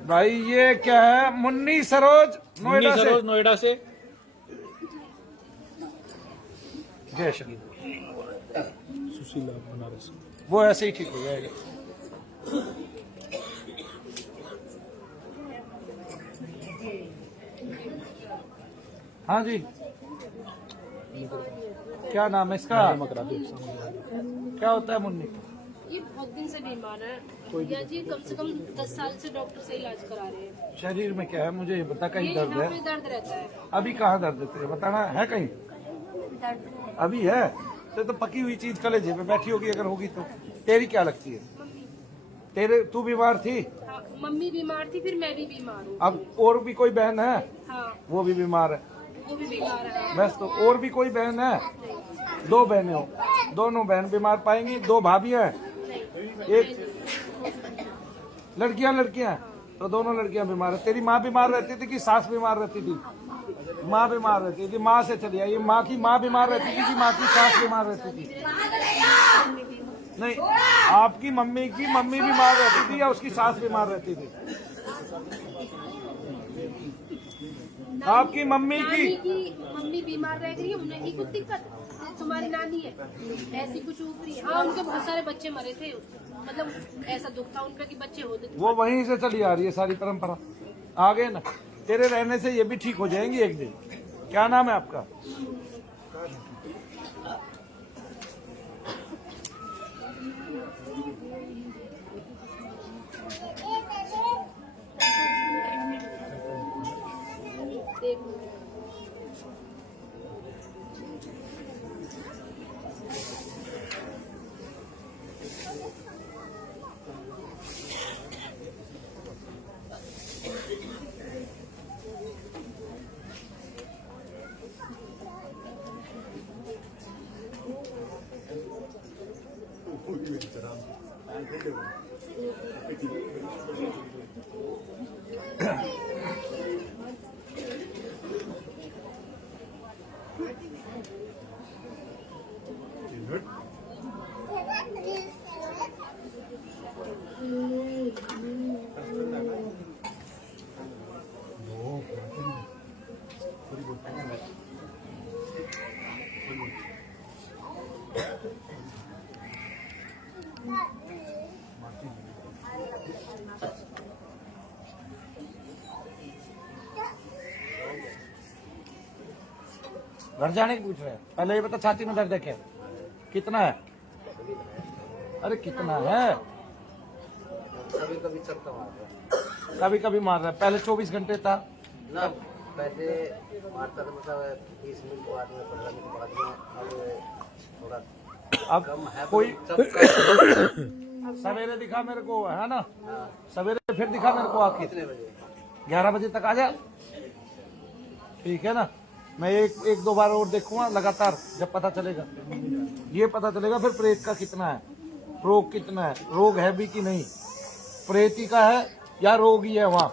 भाई, ये क्या है? मुन्नी सरोज नोएडा से। नोएडा से। जय श्री सुशीला बनारस। वो ऐसे ही ठीक हो जाएगा। हाँ जी, क्या नाम है इसका? क्या होता है मुन्नी? ये बहुत दिन से बीमार है या जी, कम से कम 10 साल से डॉक्टर से इलाज करा रहे हैं। शरीर में क्या है मुझे ये बता, कहीं ये दर्द यहाँ है? पे दर्द रहता है। अभी कहाँ दर्द है तुझे बताना है? कहीं अभी है? तो पकी हुई चीज कलेजे पे बैठी होगी, अगर होगी तो। तेरी क्या लगती है? तेरे तू बीमार थी? हाँ, मम्मी बीमार थी, फिर मैं भी बीमार हूँ। अब और भी कोई बहन है? हाँ, वो भी बीमार है। वो भी बीमार है। बस तो और भी कोई बहन है? 2 बहनें हो, दोनों बहन बीमार पाएंगी। 2 भाभी हैं, एक लड़कियां तो दोनों लड़कियां बीमार है। तेरी माँ बीमार रहती थी कि सास बीमार रहती थी? माँ बीमार रहती थी। माँ से चली आई। माँ की माँ बीमार रहती थी कि माँ की सास बीमार रहती थी? नहीं, आपकी मम्मी की मम्मी बीमार रहती थी या उसकी सास बीमार रहती थी? आपकी मम्मी नानी की की मम्मी बीमार रह गई, उन्हें ही कुछ दिक्कत? तुम्हारी नानी है ऐसी कुछ ऊपरी? हाँ, उनके बहुत सारे बच्चे मरे थे, मतलब ऐसा दुख था उनका कि बच्चे होते थे। वो वहीं से चली आ रही है सारी परंपरा। आगे ना, तेरे रहने से ये भी ठीक हो जाएंगी एक दिन। क्या नाम है आपका? घर जाने की पूछ रहे हैं? पहले ये बता, छाती में दर्द है क्या? कितना है? अरे कितना है? कभी कभी चलता मार कभी कभी मार रहा है। पहले 24 घंटे था ना, पहले मारता था, मतलब 30 मिनट बाद में, 15 मिनट बाद में। अब थोड़ा अब कम है। कोई सब सवेरे दिखा मेरे को, है ना? सवेरे फिर दिखा मेरे को आके। कितने बजे? 11 बजे तक आ जा, ठीक है ना? मैं एक 2 बार और देखूंगा लगातार, जब पता चलेगा, ये पता चलेगा फिर प्रेत का कितना है, रोग कितना है, रोग है भी कि नहीं, प्रेती का है या रोग ही है वहाँ।